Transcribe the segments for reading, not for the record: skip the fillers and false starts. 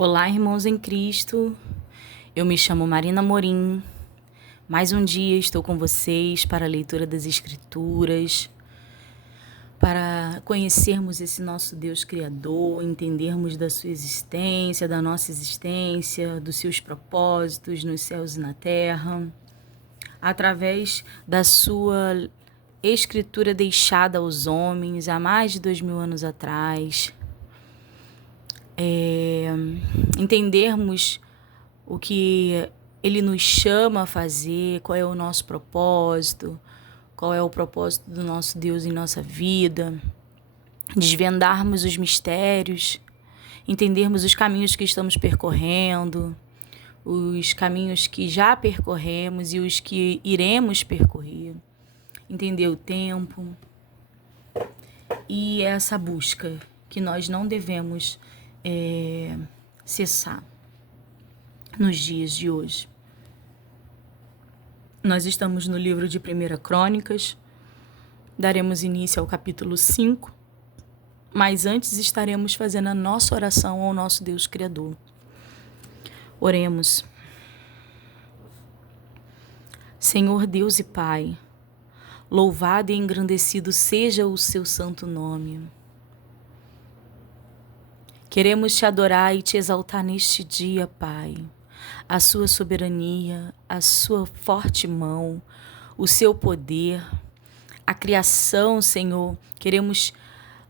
Olá, irmãos em Cristo. Eu me chamo Marina Morim. Mais um dia estou com vocês para a leitura das Escrituras, para conhecermos esse nosso Deus Criador, entendermos da sua existência, da nossa existência, dos seus propósitos nos céus e na terra, através da sua Escritura deixada aos homens há mais de 2000 anos atrás. Entendermos o que Ele nos chama a fazer, qual é o nosso propósito, qual é o propósito do nosso Deus em nossa vida, desvendarmos os mistérios, entendermos os caminhos que estamos percorrendo, os caminhos que já percorremos e os que iremos percorrer, entender o tempo e essa busca que nós não devemos cessar nos dias de hoje. Nós estamos no livro de 1 Crônicas, daremos início ao capítulo 5, mas antes estaremos fazendo a nossa oração ao nosso Deus Criador. Oremos. Senhor Deus e Pai, louvado e engrandecido seja o seu santo nome. Queremos te adorar e te exaltar neste dia, Pai. A sua soberania, a sua forte mão, o seu poder, a criação, Senhor. Queremos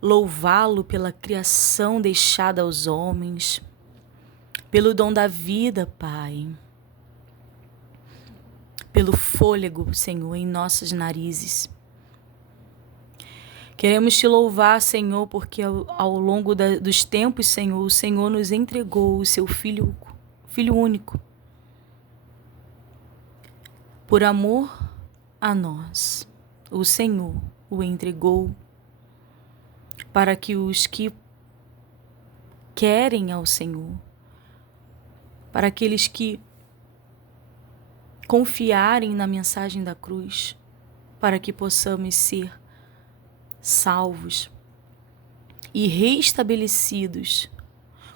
louvá-lo pela criação deixada aos homens, pelo dom da vida, Pai, pelo fôlego, Senhor, em nossas narizes. Queremos te louvar, Senhor, porque ao longo dos tempos, Senhor, o Senhor nos entregou o seu Filho único, por amor a nós. O Senhor o entregou para que os que querem ao Senhor, para aqueles que confiarem na mensagem da cruz, para que possamos ser salvos e reestabelecidos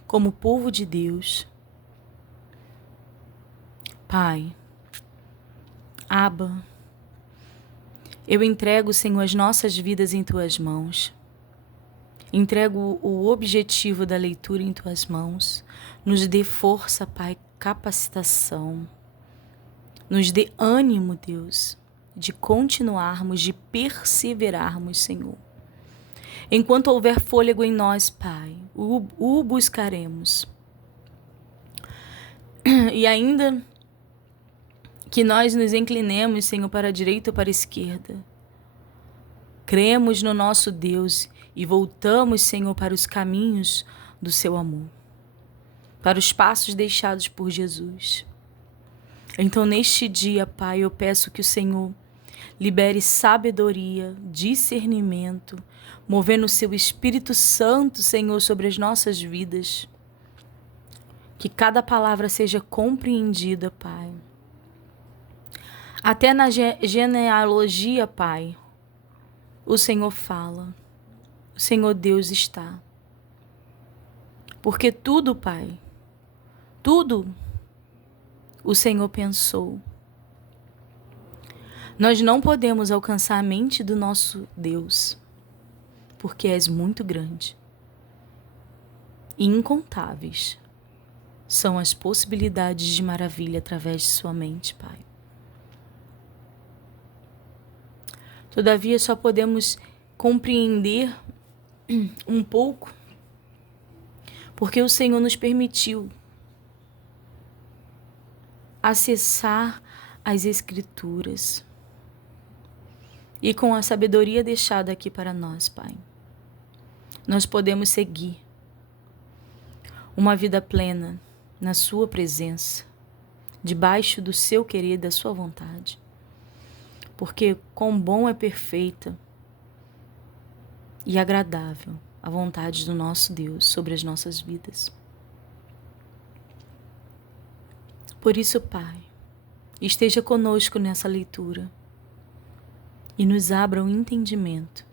como povo de Deus. Pai, Abba, eu entrego, Senhor, as nossas vidas em Tuas mãos. Entrego o objetivo da leitura em Tuas mãos. Nos dê força, Pai, capacitação. Nos dê ânimo, Deus, de continuarmos, de perseverarmos, Senhor. Enquanto houver fôlego em nós, Pai, o buscaremos. E ainda que nós nos inclinemos, Senhor, para a direita ou para a esquerda, cremos no nosso Deus e voltamos, Senhor, para os caminhos do seu amor, para os passos deixados por Jesus. Então, neste dia, Pai, eu peço que o Senhor libere sabedoria, discernimento, movendo o seu Espírito Santo, Senhor, sobre as nossas vidas. Que cada palavra seja compreendida, Pai. Até na genealogia, Pai, o Senhor fala. O Senhor Deus está. Porque tudo, Pai, tudo o Senhor pensou. Nós não podemos alcançar a mente do nosso Deus, porque és muito grande. E incontáveis são as possibilidades de maravilha através de sua mente, Pai. Todavia, só podemos compreender um pouco porque o Senhor nos permitiu acessar as Escrituras e com a sabedoria deixada aqui para nós, Pai, nós podemos seguir uma vida plena na sua presença, debaixo do seu querer e da sua vontade. Porque quão bom é perfeita e agradável a vontade do nosso Deus sobre as nossas vidas. Por isso, Pai, esteja conosco nessa leitura e nos abra o entendimento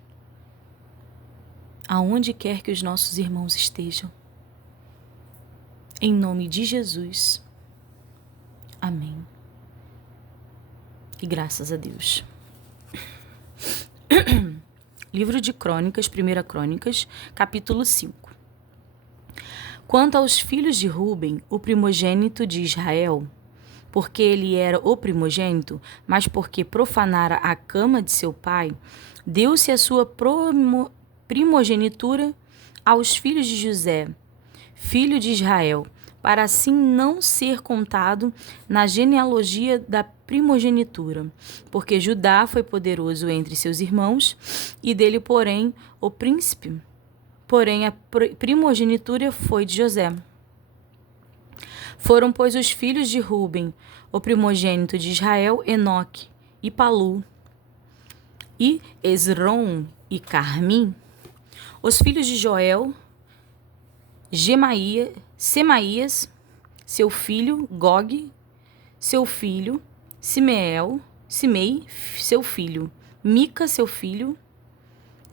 aonde quer que os nossos irmãos estejam. Em nome de Jesus. Amém. E graças a Deus. Livro de Crônicas, 1 Crônicas, capítulo 5. Quanto aos filhos de Ruben, o primogênito de Israel, porque ele era o primogênito, mas porque profanara a cama de seu pai, deu-se a sua primogenitura aos filhos de José, filho de Israel, para assim não ser contado na genealogia da primogenitura, porque Judá foi poderoso entre seus irmãos, e dele, porém, o príncipe. Porém, a primogenitura foi de José. Foram, pois, os filhos de Ruben, o primogênito de Israel, Enoque e Palu, e Esrom e Carmim. Os filhos de Joel, Semaías, seu filho, Gog, seu filho, Simei, seu filho, Mica, seu filho,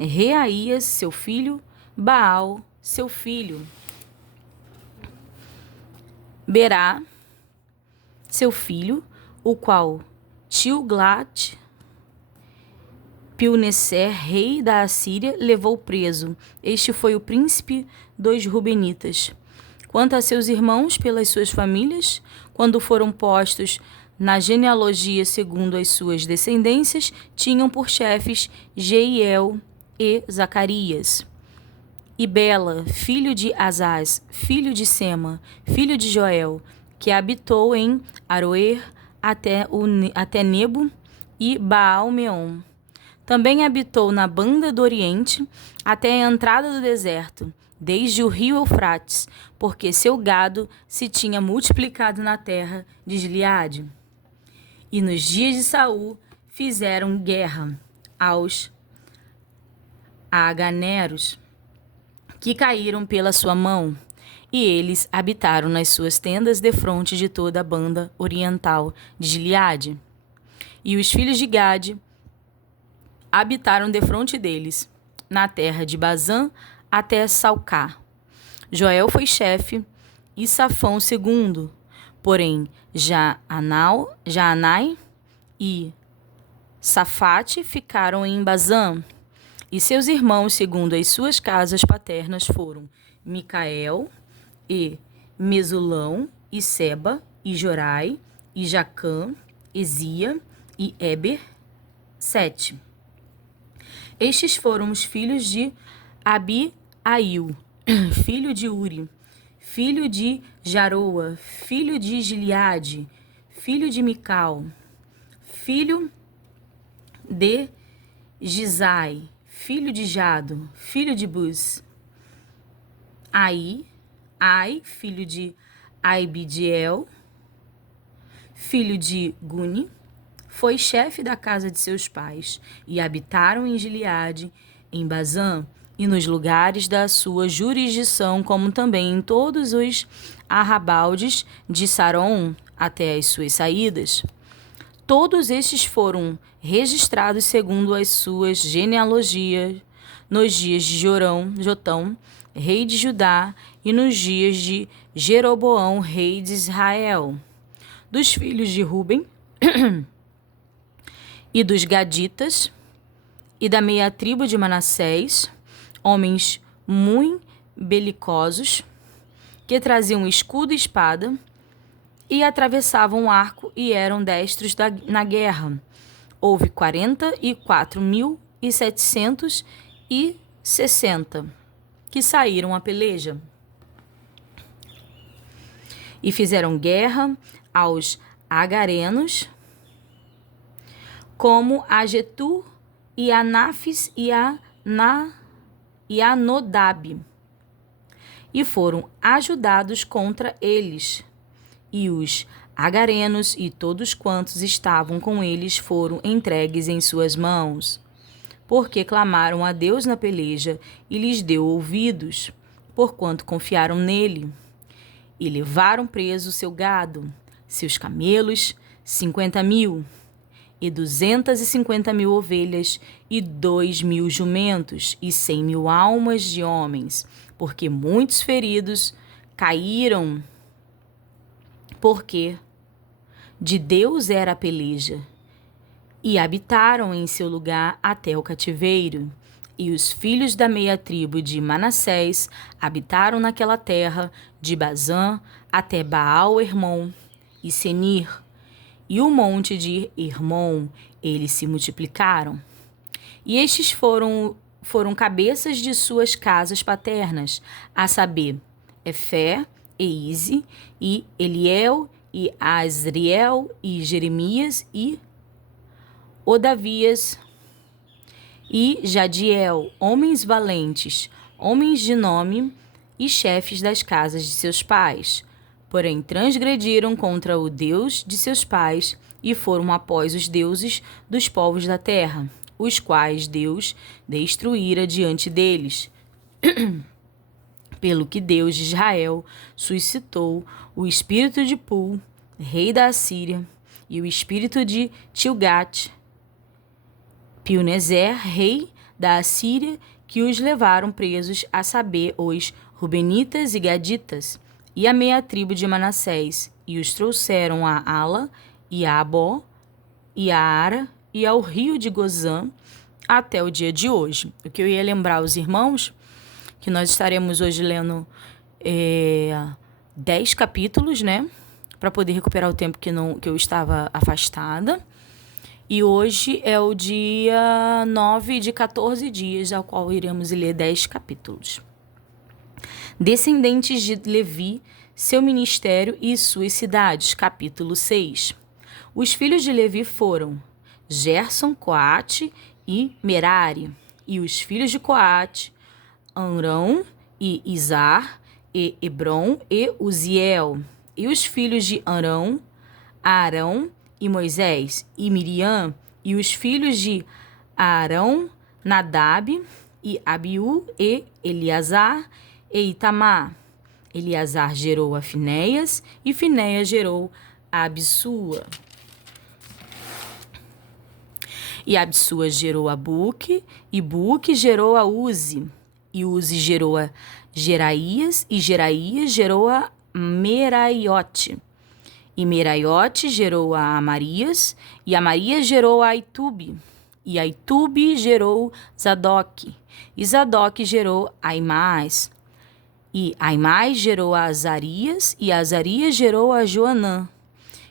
Reaías, seu filho, Baal, seu filho, Berá, seu filho, o qual Tilgat-Pilneser, rei da Assíria, levou preso. Este foi o príncipe dos Rubenitas. Quanto a seus irmãos, pelas suas famílias, quando foram postos na genealogia segundo as suas descendências, tinham por chefes Jeiel e Zacarias. E Bela, filho de Azaz, filho de Sema, filho de Joel, que habitou em Aroer até Nebo e Baal-Meon. Também habitou na banda do Oriente até a entrada do deserto, desde o rio Eufrates, porque seu gado se tinha multiplicado na terra de Gileade. E nos dias de Saul fizeram guerra aos aganeros, que caíram pela sua mão, e eles habitaram nas suas tendas defronte de toda a banda oriental de Gileade. E os filhos de Gade habitaram defronte deles, na terra de Bazã até Salcá. Joel foi chefe e Safão segundo, porém Jaanai e Safate ficaram em Bazã. E seus irmãos, segundo as suas casas paternas, foram Micael e Mesulão e Seba e Jorai e Jacã, Ezia e Eber, 7. Estes foram os filhos de Abiail, filho de Uri, filho de Jaroa, filho de Gileade, filho de Mical, filho de Gizai, filho de Jado, filho de Buz. Ai, filho de Aibidiel, filho de Guni, foi chefe da casa de seus pais, e habitaram em Gileade, em Bazã, e nos lugares da sua jurisdição, como também em todos os arrabaldes de Saron até as suas saídas. Todos estes foram registrados segundo as suas genealogias nos dias de Jotão, rei de Judá, e nos dias de Jeroboão, rei de Israel. Dos filhos de Ruben e dos Gaditas e da meia tribo de Manassés, homens muito belicosos, que traziam escudo e espada, e atravessavam o arco e eram destros na guerra. Houve 44.760 que saíram à peleja. E fizeram guerra aos agarenos, como a Getur e a Nafis e a Nodab, e foram ajudados contra eles. E os agarenos e todos quantos estavam com eles foram entregues em suas mãos, porque clamaram a Deus na peleja e lhes deu ouvidos, porquanto confiaram nele. E levaram preso seu gado, seus camelos, 50.000, e 250.000 ovelhas, e 2.000 jumentos, e 100.000 almas de homens, porque muitos feridos caíram porque de Deus era a peleja, e habitaram em seu lugar até o cativeiro. E os filhos da meia tribo de Manassés habitaram naquela terra, de Bazã até Baal-Hermon e Senir, e o monte de Hermon. Eles se multiplicaram. E estes foram cabeças de suas casas paternas, a saber, Efé, e Ize, e Eliel, e Asriel, e Jeremias, e Odavias, e Jadiel, homens valentes, homens de nome e chefes das casas de seus pais. Porém transgrediram contra o Deus de seus pais e foram após os deuses dos povos da terra, os quais Deus destruíra diante deles. Pelo que Deus de Israel suscitou o espírito de Pul, rei da Assíria, e o espírito de Tilgat-Pilneser, rei da Assíria, que os levaram presos, a saber, os Rubenitas e Gaditas, e a meia tribo de Manassés, e os trouxeram a Ala, e a Abó, e a Ara, e ao rio de Gozã, até o dia de hoje. O que eu ia lembrar aos irmãos, que nós estaremos hoje lendo 10 capítulos, né? Para poder recuperar o tempo que eu estava afastada. E hoje é o dia 9 de 14 dias, ao qual iremos ler 10 capítulos. Descendentes de Levi, seu ministério e suas cidades. Capítulo 6. Os filhos de Levi foram Gerson, Coate e Merari. E os filhos de Coate, Amrão e Izar, e Hebron e Uziel. E os filhos de Arão, Arão e Moisés, e Miriam. E os filhos de Arão, Nadab e Abiú, e Eleazar e Itamar. Eleazar gerou a Finéias, e Finéias gerou a Abissua. E Abissua gerou a Buque, e Buque gerou a Uzi. E Uzi gerou a Geraías, e Geraías gerou a Meraiote. E Meraiote gerou a Amarias, e Amarias gerou a Aitube. E Aitube gerou Zadok. E Zadok gerou Aimás. E Aimás gerou a Azarias, e Azarias gerou a Joanã.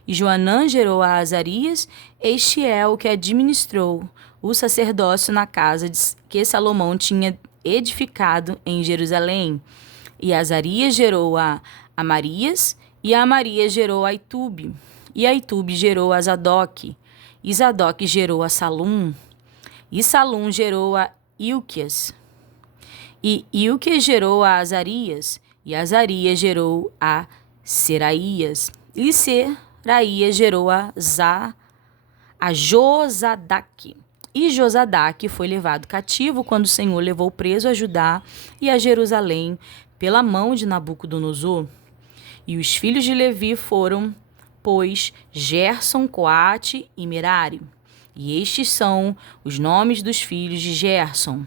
E Joanã gerou a Azarias. Este é o que administrou o sacerdócio na casa que Salomão tinha edificado em Jerusalém. E Azarias gerou a Amarias, e a Amarias gerou a Aitube. E a Aitube gerou a Zadok. E Zadok gerou a Salum. E Salum gerou a Ilquias. E Ilquias gerou a Azarias. E Azarias gerou a Seraías. E Seraías gerou a Josadaque. E Josadaque foi levado cativo quando o Senhor levou preso a Judá e a Jerusalém pela mão de Nabucodonosor. E os filhos de Levi foram, pois, Gerson, Coate e Merari. E estes são os nomes dos filhos de Gerson: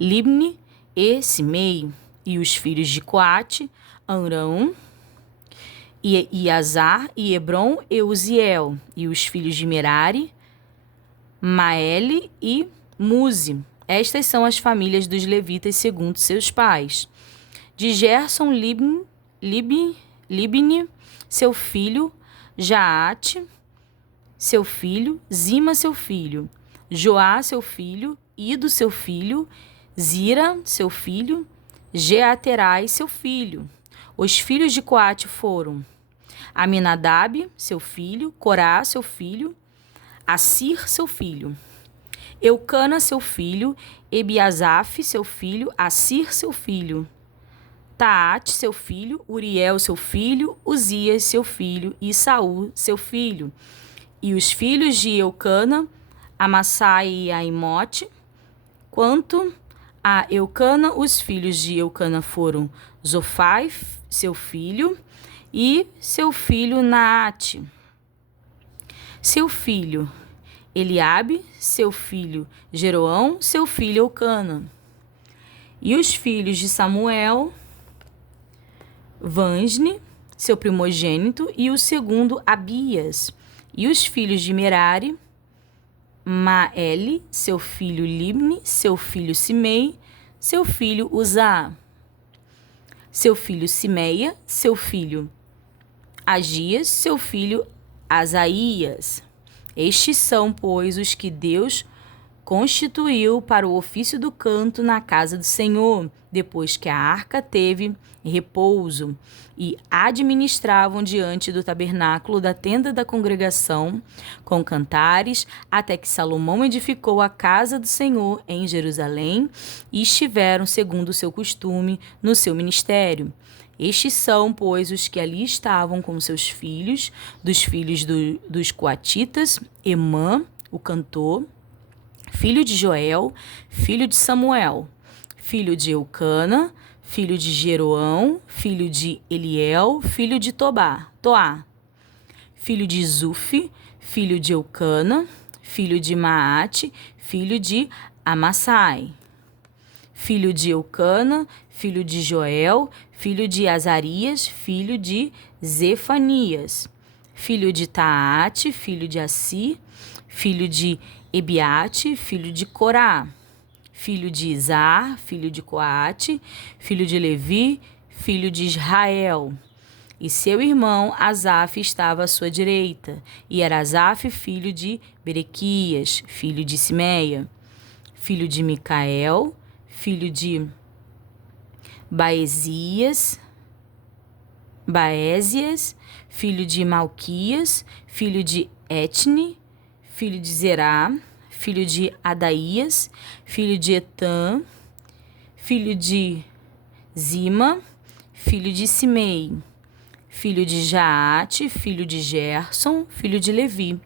Libni e Simei. E os filhos de Coate, Amrão, e Iazar, e Hebron e Uziel. E os filhos de Merari, Maele e Muzi. Estas são as famílias dos levitas segundo seus pais. De Gerson, Libni, seu filho, Jaate, seu filho, Zima, seu filho, Joá, seu filho, Ido, seu filho, Zira, seu filho, Jeaterai, seu filho. Os filhos de Coate foram Aminadab, seu filho, Corá, seu filho, Assir, seu filho, Eucana, seu filho, Ebiasaf, seu filho, Assir, seu filho, Taate, seu filho, Uriel, seu filho, Uzias, seu filho, e Saul, seu filho. E os filhos de Eucana, Amassai e Aimote. Quanto a Eucana, os filhos de Eucana foram Zofai, seu filho, e seu filho Naate. Seu filho Eliabe, seu filho Jeroão, seu filho Eucana. E os filhos de Samuel, Vansne, seu primogênito, e o segundo Abias. E os filhos de Merari: Maeli, seu filho Libni, seu filho Simei, seu filho Uzá, seu filho Simeia, seu filho Agias, seu filho Asaías. Estes são, pois, os que Deus constituiu para o ofício do canto na casa do Senhor, depois que a arca teve repouso, e administravam diante do tabernáculo da tenda da congregação, com cantares, até que Salomão edificou a casa do Senhor em Jerusalém, e estiveram, segundo o seu costume, no seu ministério. Estes são, pois, os que ali estavam com seus filhos, dos filhos dos coatitas: Emã, o cantor, filho de Joel, filho de Samuel, filho de Eucana, filho de Jeroão, filho de Eliel, filho de Toá, filho de Zufi, filho de Eucana, filho de Maate, filho de Amassai, filho de Eucana, filho de Joel, filho de Azarias, filho de Zefanias, filho de Taate, filho de Assi, filho de Ebiate, filho de Corá, filho de Izar, filho de Coate, filho de Levi, filho de Israel. E seu irmão Asaf estava à sua direita, e era Asaf filho de Berequias, filho de Simeia, filho de Micael, filho de Baézias, filho de Malquias, filho de Etni, filho de Zerá, filho de Adaías, filho de Etã, filho de Zima, filho de Simei, filho de Jaate, filho de Gerson, filho de Levi.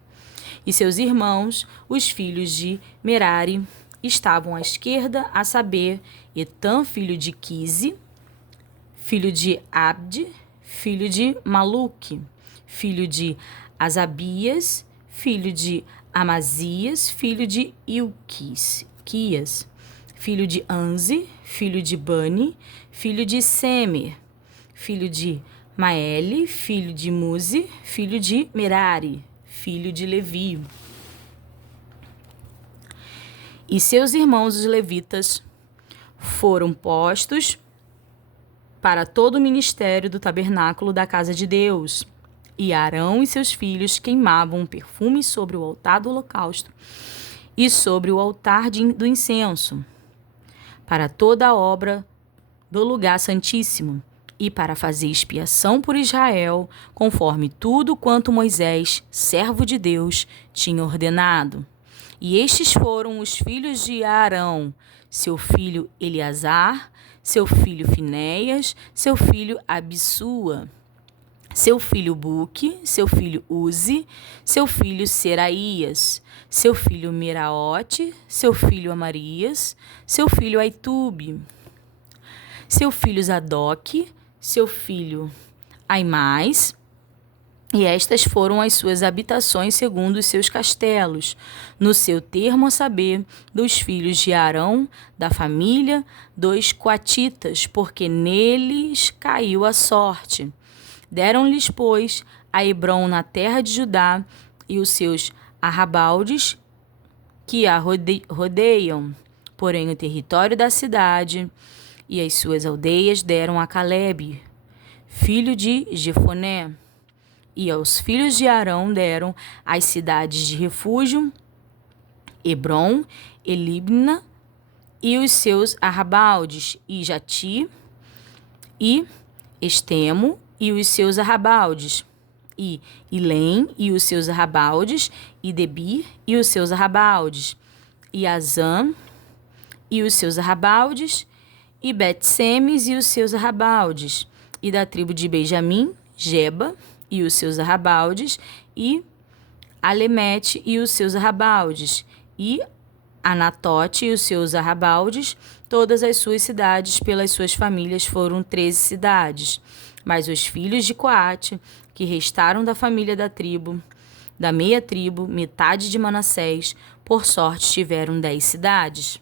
E seus irmãos, os filhos de Merari, estavam à esquerda, a saber, Etã, filho de Quise, filho de Abde, filho de Maluque, filho de Asabias, filho de Amazias, filho de Ilquias, filho de Anzi, filho de Bani, filho de Semer, filho de Maeli, filho de Muzi, filho de Merari, filho de Levi. E seus irmãos os levitas foram postos para todo o ministério do tabernáculo da casa de Deus. E Arão e seus filhos queimavam um perfume sobre o altar do holocausto e sobre o altar do incenso, para toda a obra do lugar santíssimo, e para fazer expiação por Israel, conforme tudo quanto Moisés, servo de Deus, tinha ordenado. E estes foram os filhos de Arão: seu filho Eleazar, seu filho Finéias, seu filho Abissua, seu filho Buque, seu filho Uzi, seu filho Seraías, seu filho Meraote, seu filho Amarias, seu filho Aitube, seu filho Zadok, seu filho Aimás. E estas foram as suas habitações segundo os seus castelos, no seu termo, a saber, dos filhos de Arão, da família dos coatitas, porque neles caiu a sorte. Deram-lhes, pois, a Hebrom na terra de Judá e os seus arrabaldes que a rodeiam. Porém, o território da cidade e as suas aldeias deram a Calebe, filho de Jefoné. E aos filhos de Arão deram as cidades de refúgio, Hebrom, Elibna e os seus arrabaldes, e Jati, e Estemo e os seus arrabaldes, e Ilém e os seus arrabaldes, e Debir e os seus arrabaldes, e Azã e os seus arrabaldes, e Bet-Semes e os seus arrabaldes, e da tribo de Benjamim, Geba e os seus arrabaldes, e Alemete e os seus arrabaldes, e Anatote e os seus arrabaldes. Todas as suas cidades pelas suas famílias foram 13 cidades. Mas os filhos de Coate, que restaram da família da meia tribo, metade de Manassés, por sorte tiveram 10 cidades.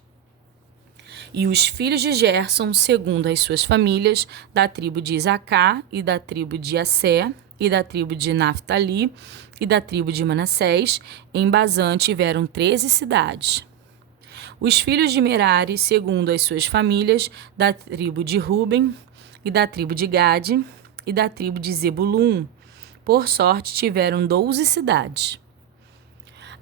E os filhos de Gerson, segundo as suas famílias, da tribo de Isacar, e da tribo de Assé, e da tribo de Naftali, e da tribo de Manassés, em Bazã tiveram 13 cidades. Os filhos de Merari, segundo as suas famílias, da tribo de Ruben, e da tribo de Gade, e da tribo de Zebulum, por sorte tiveram 12 cidades.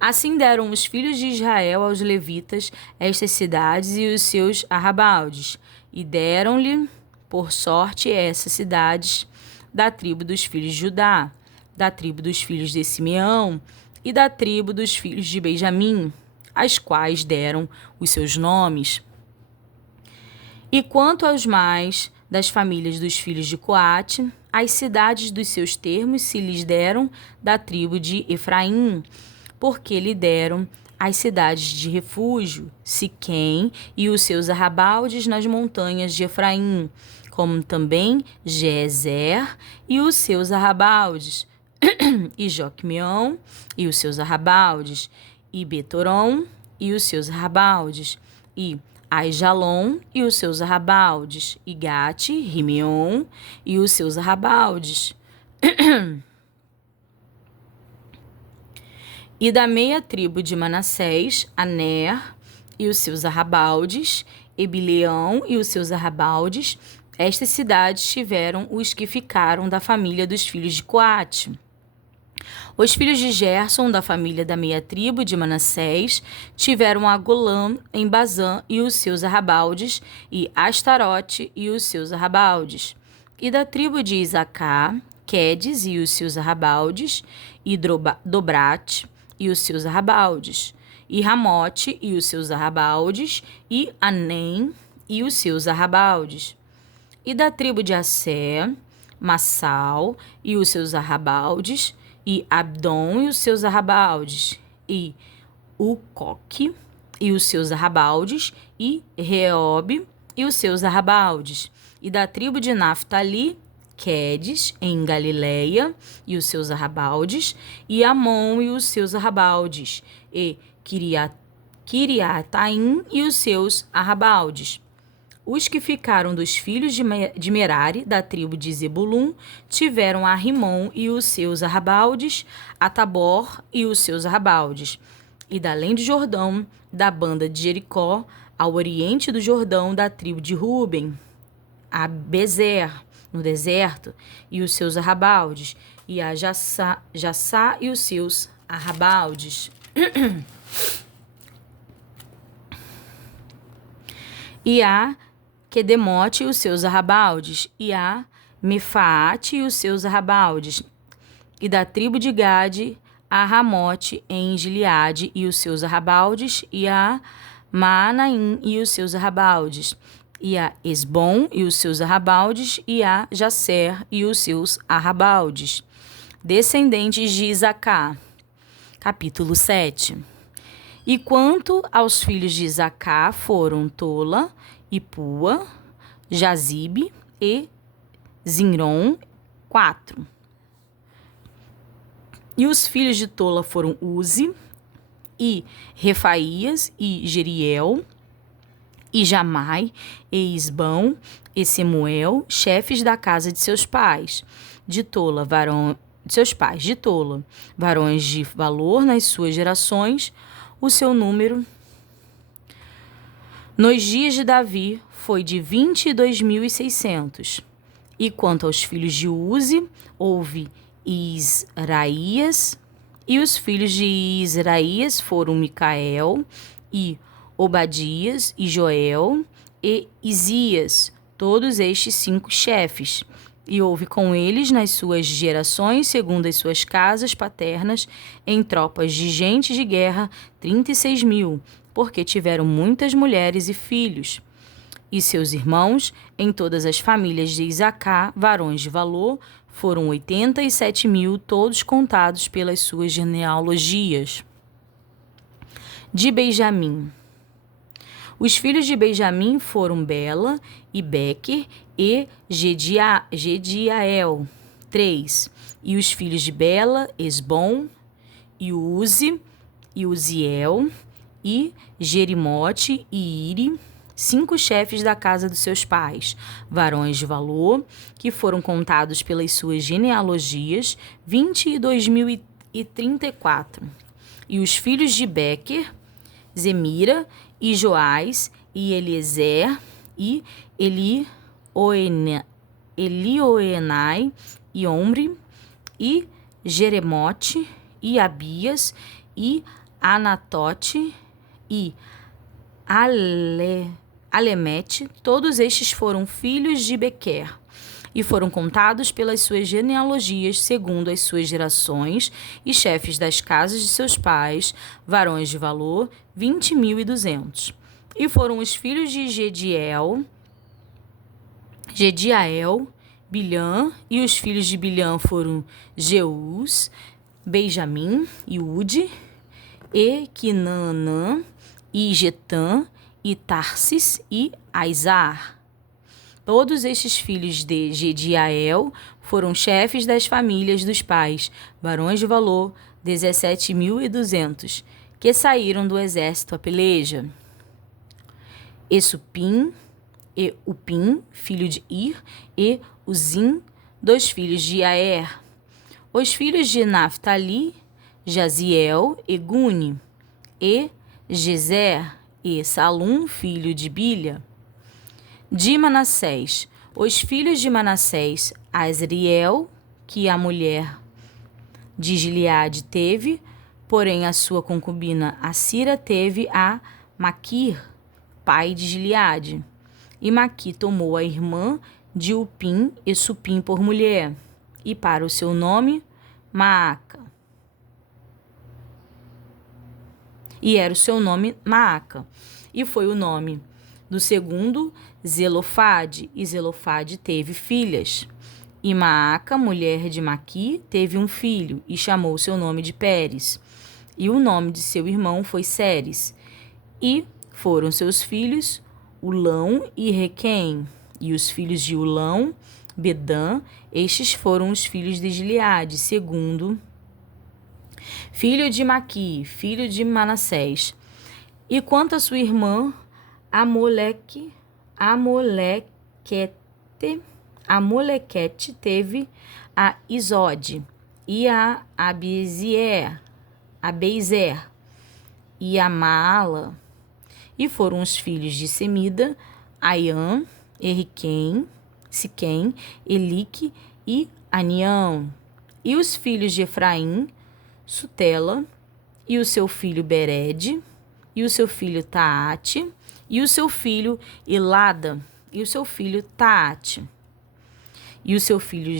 Assim deram os filhos de Israel aos levitas estas cidades e os seus arrabaldes, e deram-lhe, por sorte, essas cidades da tribo dos filhos de Judá, da tribo dos filhos de Simeão e da tribo dos filhos de Benjamim, as quais deram os seus nomes. E quanto aos mais das famílias dos filhos de Coate, as cidades dos seus termos se lhes deram da tribo de Efraim, porque lhe deram as cidades de refúgio, Siquém e os seus arrabaldes nas montanhas de Efraim, como também Gezer e os seus arrabaldes, e Joquemeão e os seus arrabaldes, e Betorom e os seus arrabaldes, e Aijalon e os seus arrabaldes, e Gate, Rimeon e os seus arrabaldes. E da meia tribo de Manassés, Aner e os seus arrabaldes, e Bileão e os seus arrabaldes, estas cidades tiveram os que ficaram da família dos filhos de Coate. Os filhos de Gerson, da família da meia tribo de Manassés, tiveram a Golã em Bazã e os seus arrabaldes, e Astarote e os seus arrabaldes. E da tribo de Isacar, Quedes e os seus arrabaldes, e Dobrate e os seus arrabaldes, e Ramote e os seus arrabaldes, e Anem e os seus arrabaldes. E da tribo de Assé, Massal e os seus arrabaldes, e Abdom e os seus arrabaldes, e Ucoque e os seus arrabaldes, e Reob e os seus arrabaldes. E da tribo de Naftali, Quedes, em Galileia, e os seus arrabaldes, e Amon e os seus arrabaldes, e Kiriataim e os seus arrabaldes. Os que ficaram dos filhos de Merari, da tribo de Zebulum, tiveram a Rimon e os seus arrabaldes, a Tabor e os seus arrabaldes. E da além do Jordão, da banda de Jericó, ao oriente do Jordão, da tribo de Ruben, a Bezer, no deserto, e os seus arrabaldes, e a Jassá e os seus arrabaldes. E a Quedemote e os seus arrabaldes, e a Mefaate e os seus arrabaldes, e da tribo de Gade, a Ramote em Gileade e os seus arrabaldes, e a Maanaim e os seus arrabaldes, e a Esbom e os seus arrabaldes, e a Jasser e os seus arrabaldes. Descendentes de Isacar. Capítulo 7. E quanto aos filhos de Isacar foram Tola, e Pua, Jazibe e Zinron, 4. E os filhos de Tola foram Uzi, e Refaías, e Jeriel, e Jamai, e Isbão, e Semuel, chefes da casa de seus pais. De Tola, varões de valor nas suas gerações, o seu número nos dias de Davi foi de 22.600. E quanto aos filhos de Uzi, houve Israías, e os filhos de Israías foram Micael, e Obadias, e Joel, e Isias, todos estes 5 chefes. E houve com eles nas suas gerações, segundo as suas casas paternas, em tropas de gente de guerra, 36.000, porque tiveram muitas mulheres e filhos. E seus irmãos, em todas as famílias de Isacar, varões de valor, foram 87.000, todos contados pelas suas genealogias. De Benjamim. Os filhos de Benjamim foram Bela, e Bequer, e Gediael, 3. E os filhos de Bela, Esbom, e Uzi, e Uziel, e Jerimote, e Iri, 5 chefes da casa dos seus pais, varões de valor, que foram contados pelas suas genealogias, 22.034. E os filhos de Bequer, Zemira, e Joás, e Eliezer, e Elioenai, e Omri, e Jeremote, e Abias, e Anatote, e Alemete. Todos estes foram filhos de Bequer, e foram contados pelas suas genealogias, segundo as suas gerações, e chefes das casas de seus pais, varões de valor, 20.200. E foram os filhos de Gediael, Bilhã, e os filhos de Bilhã foram Jeús, Benjamim, Iude, Equinanã, e Getã, e Tarsis, e Aizar. Todos estes filhos de Gediael foram chefes das famílias dos pais, varões de valor, 17.200, que saíram do exército a peleja. Essupim, e Upim, filho de Ir, e Uzim, 2 filhos de Aer. Os filhos de Naphtali, Jaziel, e Guni, e Gezer, e Salum, filho de Bilha. De Manassés, os filhos de Manassés, Asriel, que a mulher de Gileade teve, porém a sua concubina Assira teve a Maquir, pai de Gileade. E Maqui tomou a irmã de Upim e Supim por mulher, e para o seu nome, Maaca. E era o seu nome Maaca. E foi o nome do segundo, Zelofade, e Zelofade teve filhas. E Maaca, mulher de Maqui, teve um filho, e chamou seu nome de Pérez. E o nome de seu irmão foi Seres. E foram seus filhos Ulão e Requém. E os filhos de Ulão, Bedã. Estes foram os filhos de Gileade, segundo, filho de Maqui, filho de Manassés. E quanto a sua irmã, Amolequete teve a Isode, e a Abeizer, e a Maala. E foram os filhos de Semida, Aiã, Eriquém, Siquém, Elique e Anião. E os filhos de Efraim, Sutela, e o seu filho Bered, e o seu filho Taate, e o seu filho Elada, e o seu filho Taate, e o seu filho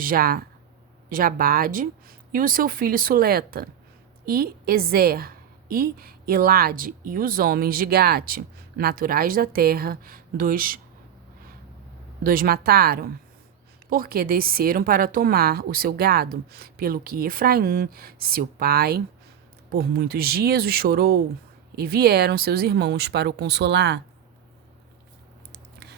Jabade, e o seu filho Suleta, e Ezer, e Elade, e os homens de Gate, naturais da terra, dois mataram, porque desceram para tomar o seu gado, pelo que Efraim, seu pai, por muitos dias o chorou, e vieram seus irmãos para o consolar.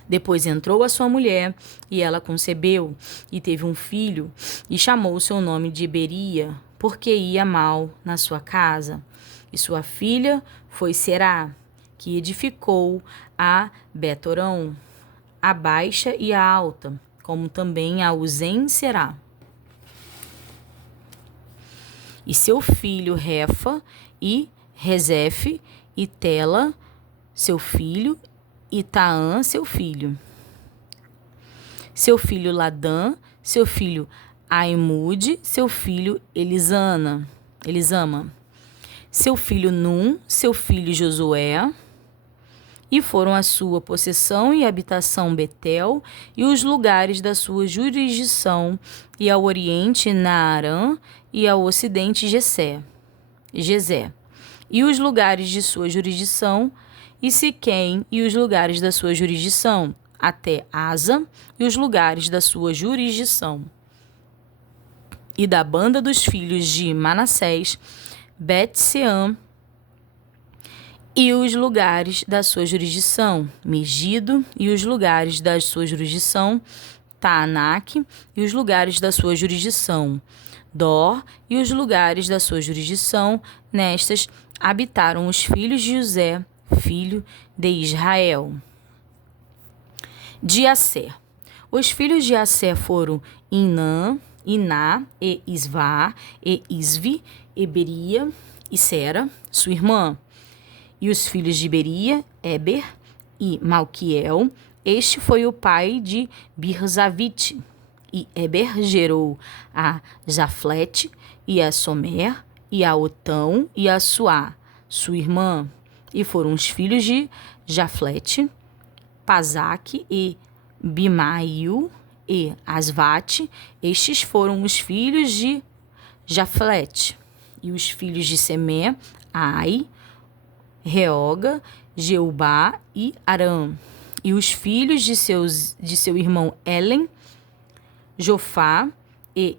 Depois entrou a sua mulher, e ela concebeu, e teve um filho, e chamou o seu nome de Beria, porque ia mal na sua casa. E sua filha foi Será, que edificou a Betorão, a baixa e a alta, como também a Uzem Será. E seu filho Refa, e Rezefe, e Tela, seu filho, e Taã, seu filho. Seu filho Ladã, seu filho Aimude, seu filho Elisama. Seu filho Num, seu filho Josué. E foram a sua possessão e habitação Betel, e os lugares da sua jurisdição, e ao oriente Naarã, e ao ocidente Gezé, e os lugares de sua jurisdição, e Siquém, e os lugares da sua jurisdição, até Asa, e os lugares da sua jurisdição. E da banda dos filhos de Manassés, Bet-Seã, e os lugares da sua jurisdição, Megido, e os lugares da sua jurisdição, Taanac, e os lugares da sua jurisdição, Dor, e os lugares da sua jurisdição. Nestas habitaram os filhos de José, filho de Israel. de Asser. Os filhos de Asser foram Iná, e Isvá, e Isvi, e Beria, e Sera, sua irmã. E os filhos de Beria, Eber e Malquiel. Este foi o pai de Birzavite. E Eber gerou a Jaflete, e a Somer, e a Otão, e a Suá, sua irmã. E foram os filhos de Jaflete, Pazaque e Bimail e Asvate. Estes foram os filhos de Jaflete. E os filhos de Semé, Ai, Reoga, Jeubá e Arã. E os filhos de seu irmão Elen, Jofá, e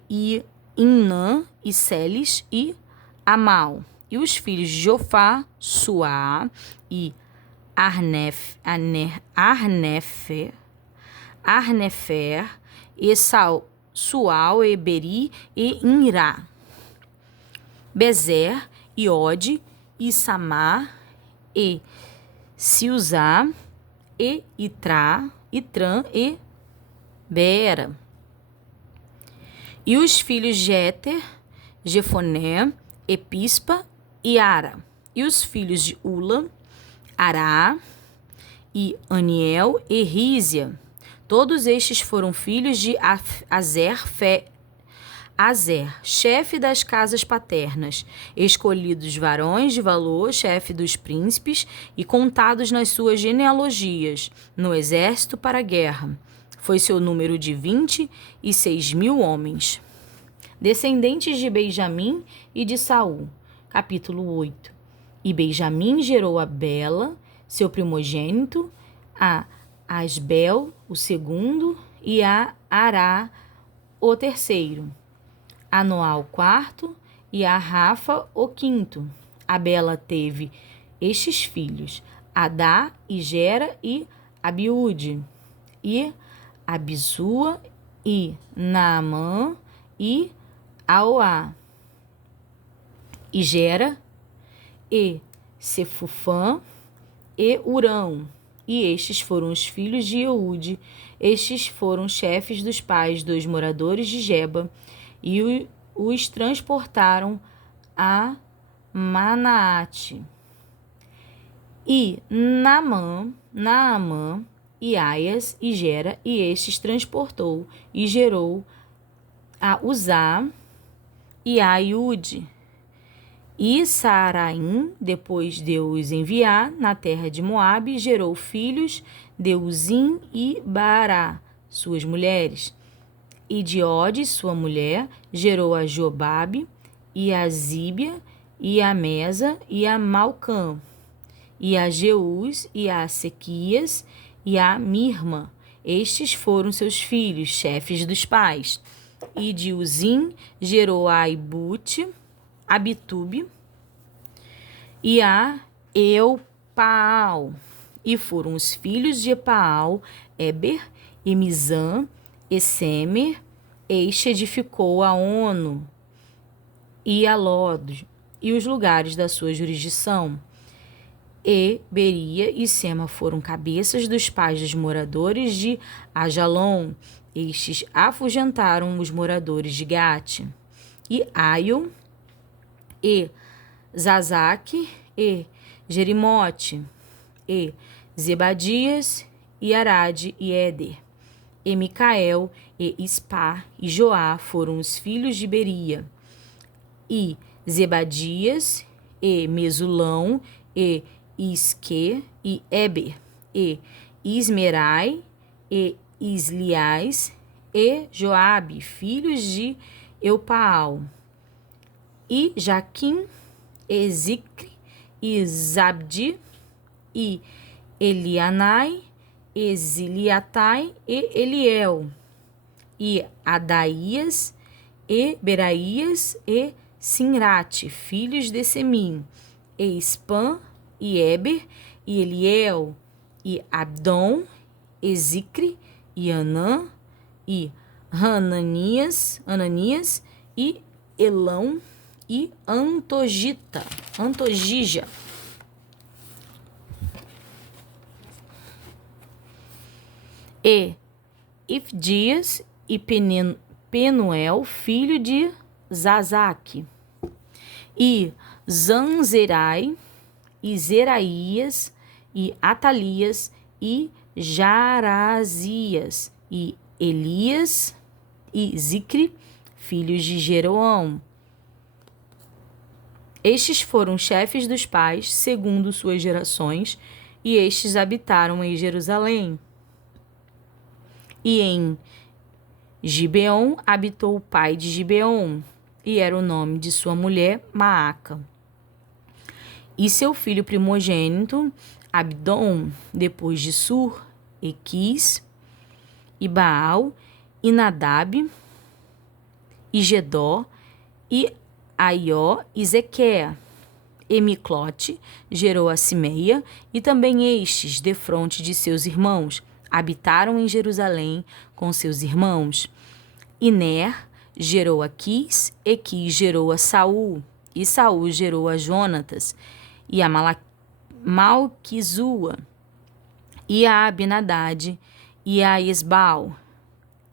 Inã, e Celes, e Amal. E os filhos de Jofá, Suá, e Arnefer, e Sual, e Beri, e Inrá. Bezer, e Ode, e Samar, e Siuzá, e Itrã, e Beera. E os filhos de Éter, Jefoné, Epispa e Ara. E os filhos de Ula, Ará, e Aniel e Rízia. Todos estes foram filhos de Azer, chefe das casas paternas, escolhidos varões de valor, chefe dos príncipes, e contados nas suas genealogias, no exército para a guerra. Foi seu número de 26.000 homens. Descendentes de Benjamim e de Saul. Capítulo 8. E Benjamim gerou a Bela, seu primogênito, a Asbel, o segundo, e a Ará, o terceiro, a Noá, o quarto, e a Rafa, o quinto. A Bela teve estes filhos, Adá, e Gera, e Abiúde, e Abisua, e Naamã, e Aoá, e Gera, e Sefufã, e Urão. E estes foram os filhos de Eude. Estes foram chefes dos pais dos moradores de Geba, e os transportaram a Manaate. E Naamã, e Aias, e Gera, e estes transportou e gerou a Uzá e a Iude. E Saaraim, depois de os enviar na terra de Moabe, gerou filhos de Uzim e Baará, suas mulheres. E de Ode, sua mulher, gerou a Jobabe, e a Zíbia, e a Mesa, e a Malcã, e a Jeús, e a Sequias, e a Mirma. Estes foram seus filhos, chefes dos pais. E de Uzim gerou a Abitube e a Eupaal. E foram os filhos de Epaal, Eber, e Mizã, e Semer. Este edificou a Ono e a Lod, e os lugares da sua jurisdição. E Beria e Sema foram cabeças dos pais dos moradores de Ajalon. Estes afugentaram os moradores de Gate. E Aion, e Zazaque, e Jerimote, e Zebadias, e Arade, e Éder. E Micael, e Ispá, e Joá foram os filhos de Beria. E Zebadias, e Mesulão, e Isque, e Eber, e Ismerai, e Isliais, e Joabe, filhos de Eupaal. E Jaquim, e Zicre, e Zabdi, e Elianai, e Ziliatai, e Eliel, e Adaías, e Beraías, e Sinrate, filhos de Semim, e Spam, e Eber, e Eliel, e Abdon, e Zicre, e Anã, e Ananias, e Elão, e Antogija. e Ifdias e Penuel, filho de Zazaque, e Zanzerai, e Zeraías, e Atalias, e Jarazias, e Elias, e Zicre, filhos de Jeroão. Estes foram chefes dos pais, segundo suas gerações, e estes habitaram em Jerusalém. E em Gibeon habitou o pai de Gibeon, e era o nome de sua mulher Maaca. E seu filho primogênito, Abdom, depois de Sur, Equis, e Baal, e Nadab, e Gedó, e Aió, e Zequéa. E Miclote gerou a Simeia, e também estes, defronte de seus irmãos, habitaram em Jerusalém com seus irmãos. E Ner gerou a Quis, e Quis gerou a Saul, e Saul gerou a Jonatas, e a Malquizua, e a Abinadade, e a Esbaal.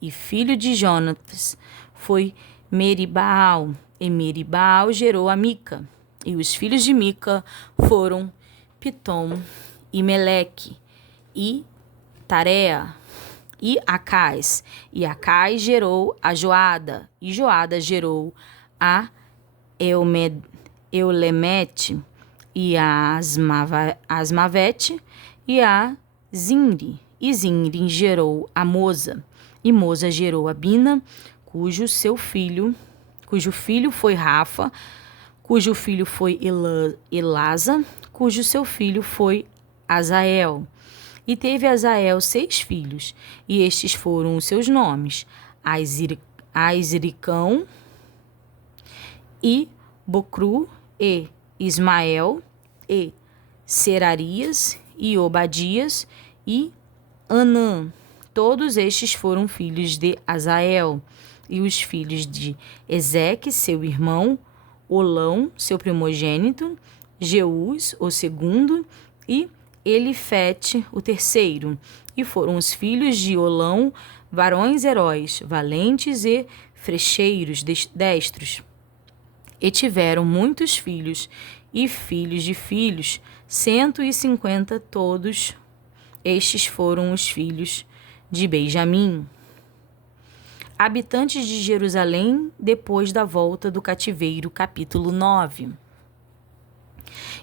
E filho de Jonatas foi Meribaal, e Meribaal gerou a Mica. E os filhos de Mica foram Pitom, e Meleque, e Tarea, e Acais. E Acais gerou a Joada, e Joada gerou a Eulemete, e a Asmavete, e a Zinri. E Zinri gerou a Moza, e Moza gerou a Bina, cujo filho foi Rafa, cujo filho foi Elasa, cujo seu filho foi Azael. E teve Azael 6 filhos, e estes foram os seus nomes: Aizricão, e Bocru, e Ismael, e Serarias, e Obadias, e Anã. Todos estes foram filhos de Azael. E os filhos de Ezeque, seu irmão, Olão, seu primogênito, Jeús, o segundo, e Elifete, o terceiro. E foram os filhos de Olão, varões heróis, valentes e frecheiros, destros. E tiveram muitos filhos, e filhos de filhos, 150 todos. Estes foram os filhos de Benjamim. Habitantes de Jerusalém depois da volta do cativeiro, capítulo 9.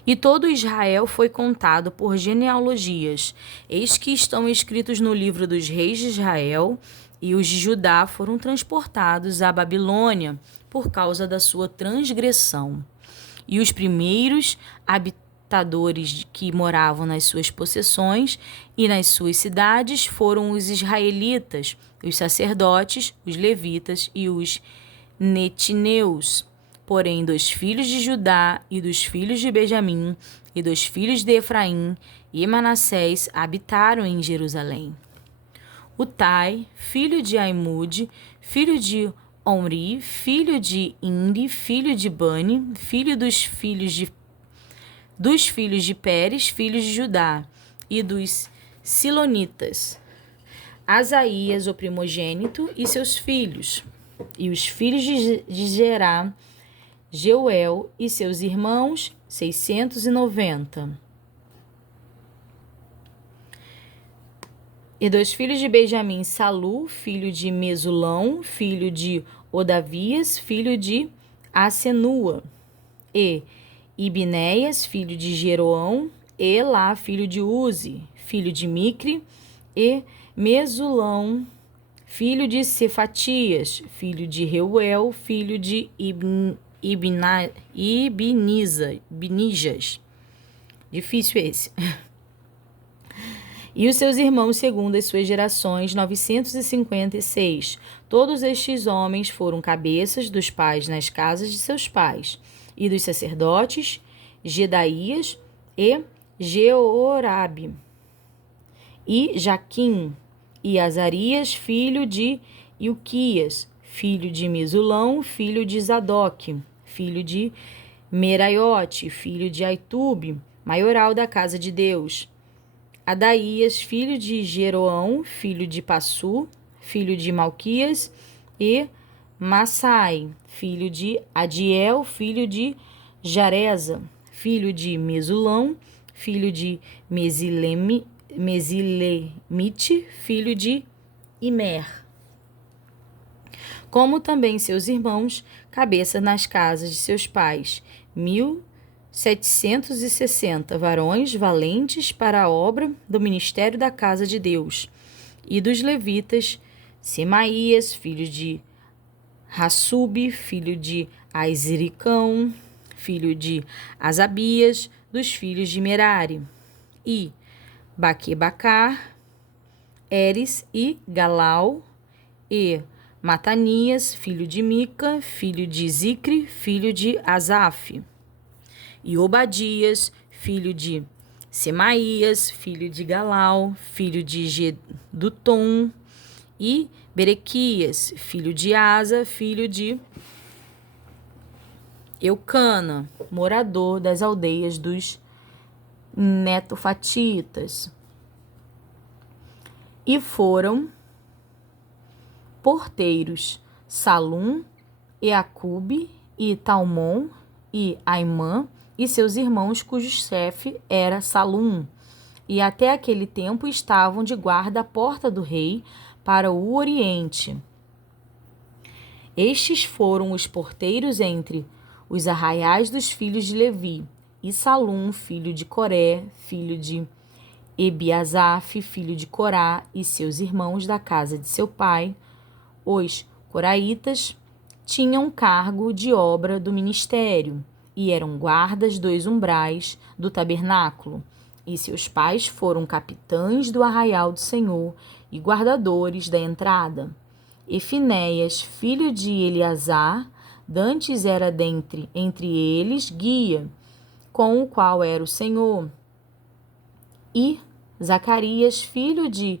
E todo Israel foi contado por genealogias. Eis que estão escritos no livro dos reis de Israel, e os de Judá foram transportados à Babilônia por causa da sua transgressão. E os primeiros habitadores que moravam nas suas possessões e nas suas cidades foram os israelitas, os sacerdotes, os levitas e os netineus. Porém, dos filhos de Judá e dos filhos de Benjamim e dos filhos de Efraim e Manassés habitaram em Jerusalém. Utai, filho de Aimude, filho de Omri, filho de Indi, filho de Bani, filho dos filhos de Pérez, filhos de Judá, e dos Silonitas, Asaías, o primogênito, e seus filhos, e os filhos de Gerá, Jeuel e seus irmãos, 690. E dos filhos de Benjamim, Salu, filho de Mesulão, filho de Odavias, filho de Asenua, e Ibinéias, filho de Jeroão, Elá, filho de Uzi, filho de Micre, e Mesulão, filho de Cefatias, filho de Reuel, filho de Ibnijas. Difícil esse. E os seus irmãos, segundo as suas gerações, 956. Todos estes homens foram cabeças dos pais nas casas de seus pais, e dos sacerdotes, Gedaías e Jeorabe, e Jaquim, e Azarias, filho de Ilquias, filho de Mesulão, filho de Zadok, filho de Meraiote, filho de Aitube, maioral da casa de Deus, Adaías, filho de Jeroão, filho de Passu, filho de Malquias, e Massai, filho de Adiel, filho de Jareza, filho de Mesulão, filho de Mesilemite, filho de Imer. Como também seus irmãos, cabeça nas casas de seus pais, 1.760 varões valentes para a obra do ministério da casa de Deus. E dos levitas, Semaías, filho de Hassub, filho de Aizricão, filho de Asabias, dos filhos de Merari, e Baquebacar, Eres e Galau, e Matanias, filho de Mica, filho de Zicre, filho de Asaf, e Obadias, filho de Semaías, filho de Galau, filho de Gedutum, e Berequias, filho de Asa, filho de Eucana, morador das aldeias dos Netofatitas. E foram porteiros Salum, e Acube, e Talmon, e Aimã, e seus irmãos, cujo chefe era Salum. E até aquele tempo estavam de guarda à porta do rei para o oriente. Estes foram os porteiros entre os arraiais dos filhos de Levi, e Salum, filho de Coré, filho de Ebiasaf, filho de Corá, e seus irmãos da casa de seu pai, os coraitas, tinham cargo de obra do ministério, e eram guardas dos umbrais do tabernáculo, e seus pais foram capitães do arraial do Senhor e guardadores da entrada. E Finéias, filho de Eleazar, dantes era entre eles guia, com o qual era o Senhor. E Zacarias, filho de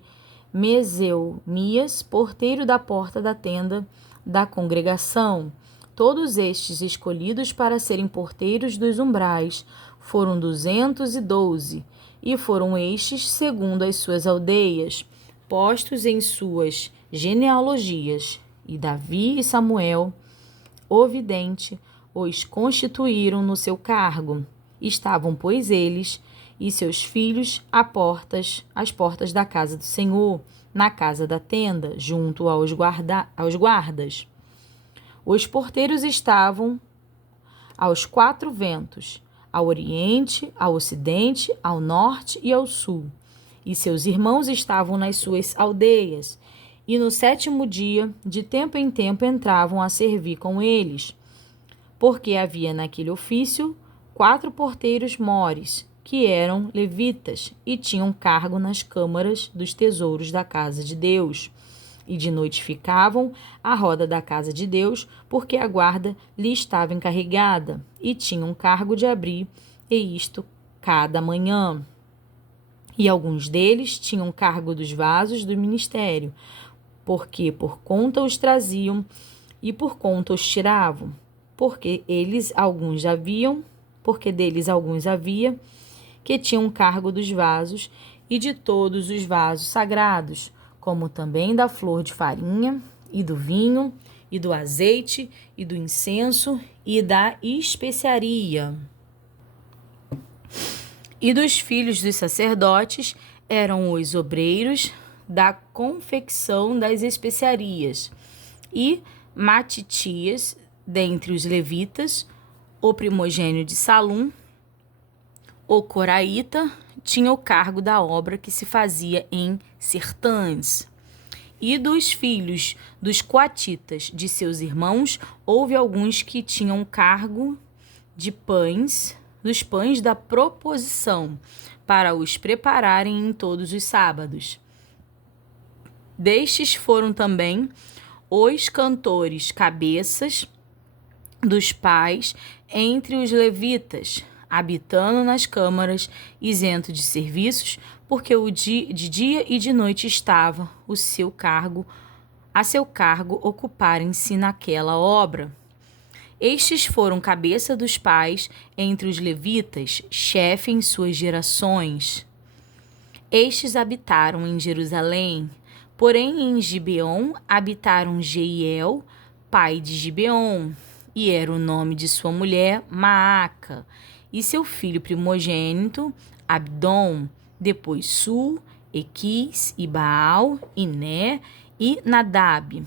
Meseumias, porteiro da porta da tenda da congregação. Todos estes escolhidos para serem porteiros dos umbrais foram 212, e foram estes segundo as suas aldeias, postos em suas genealogias. E Davi e Samuel, o vidente, os constituíram no seu cargo. Estavam, pois, eles e seus filhos às portas da casa do Senhor, na casa da tenda, junto aos guardas. Os porteiros estavam aos 4 ventos, ao oriente, ao ocidente, ao norte e ao sul. E seus irmãos estavam nas suas aldeias, e no 7º dia, de tempo em tempo, entravam a servir com eles, porque havia naquele ofício 4 porteiros mores, que eram levitas, e tinham cargo nas câmaras dos tesouros da casa de Deus. E de noite ficavam à roda da casa de Deus, porque a guarda lhe estava encarregada, e tinham cargo de abrir, e isto cada manhã. E alguns deles tinham cargo dos vasos do ministério, porque por conta os traziam e por conta os tiravam, porque deles alguns havia que tinham cargo dos vasos e de todos os vasos sagrados, como também da flor de farinha, e do vinho, e do azeite, e do incenso, e da especiaria. E dos filhos dos sacerdotes eram os obreiros da confecção das especiarias, e Matitias, dentre os levitas, o primogênio de Salum, o coraíta, tinha o cargo da obra que se fazia em sertãs. E dos filhos dos coatitas, de seus irmãos, houve alguns que tinham cargo de pães, dos pães da proposição, para os prepararem em todos os sábados. Destes foram também os cantores cabeças dos pais entre os levitas, habitando nas câmaras, isento de serviços, porque de dia e de noite estava a seu cargo ocuparem-se naquela obra. Estes foram cabeça dos pais entre os levitas, chefe em suas gerações. Estes habitaram em Jerusalém, porém em Gibeon habitaram Jeiel, pai de Gibeon, e era o nome de sua mulher Maaca, e seu filho primogênito Abdom, depois Su, Equis, e Baal, e Né, e Nadab,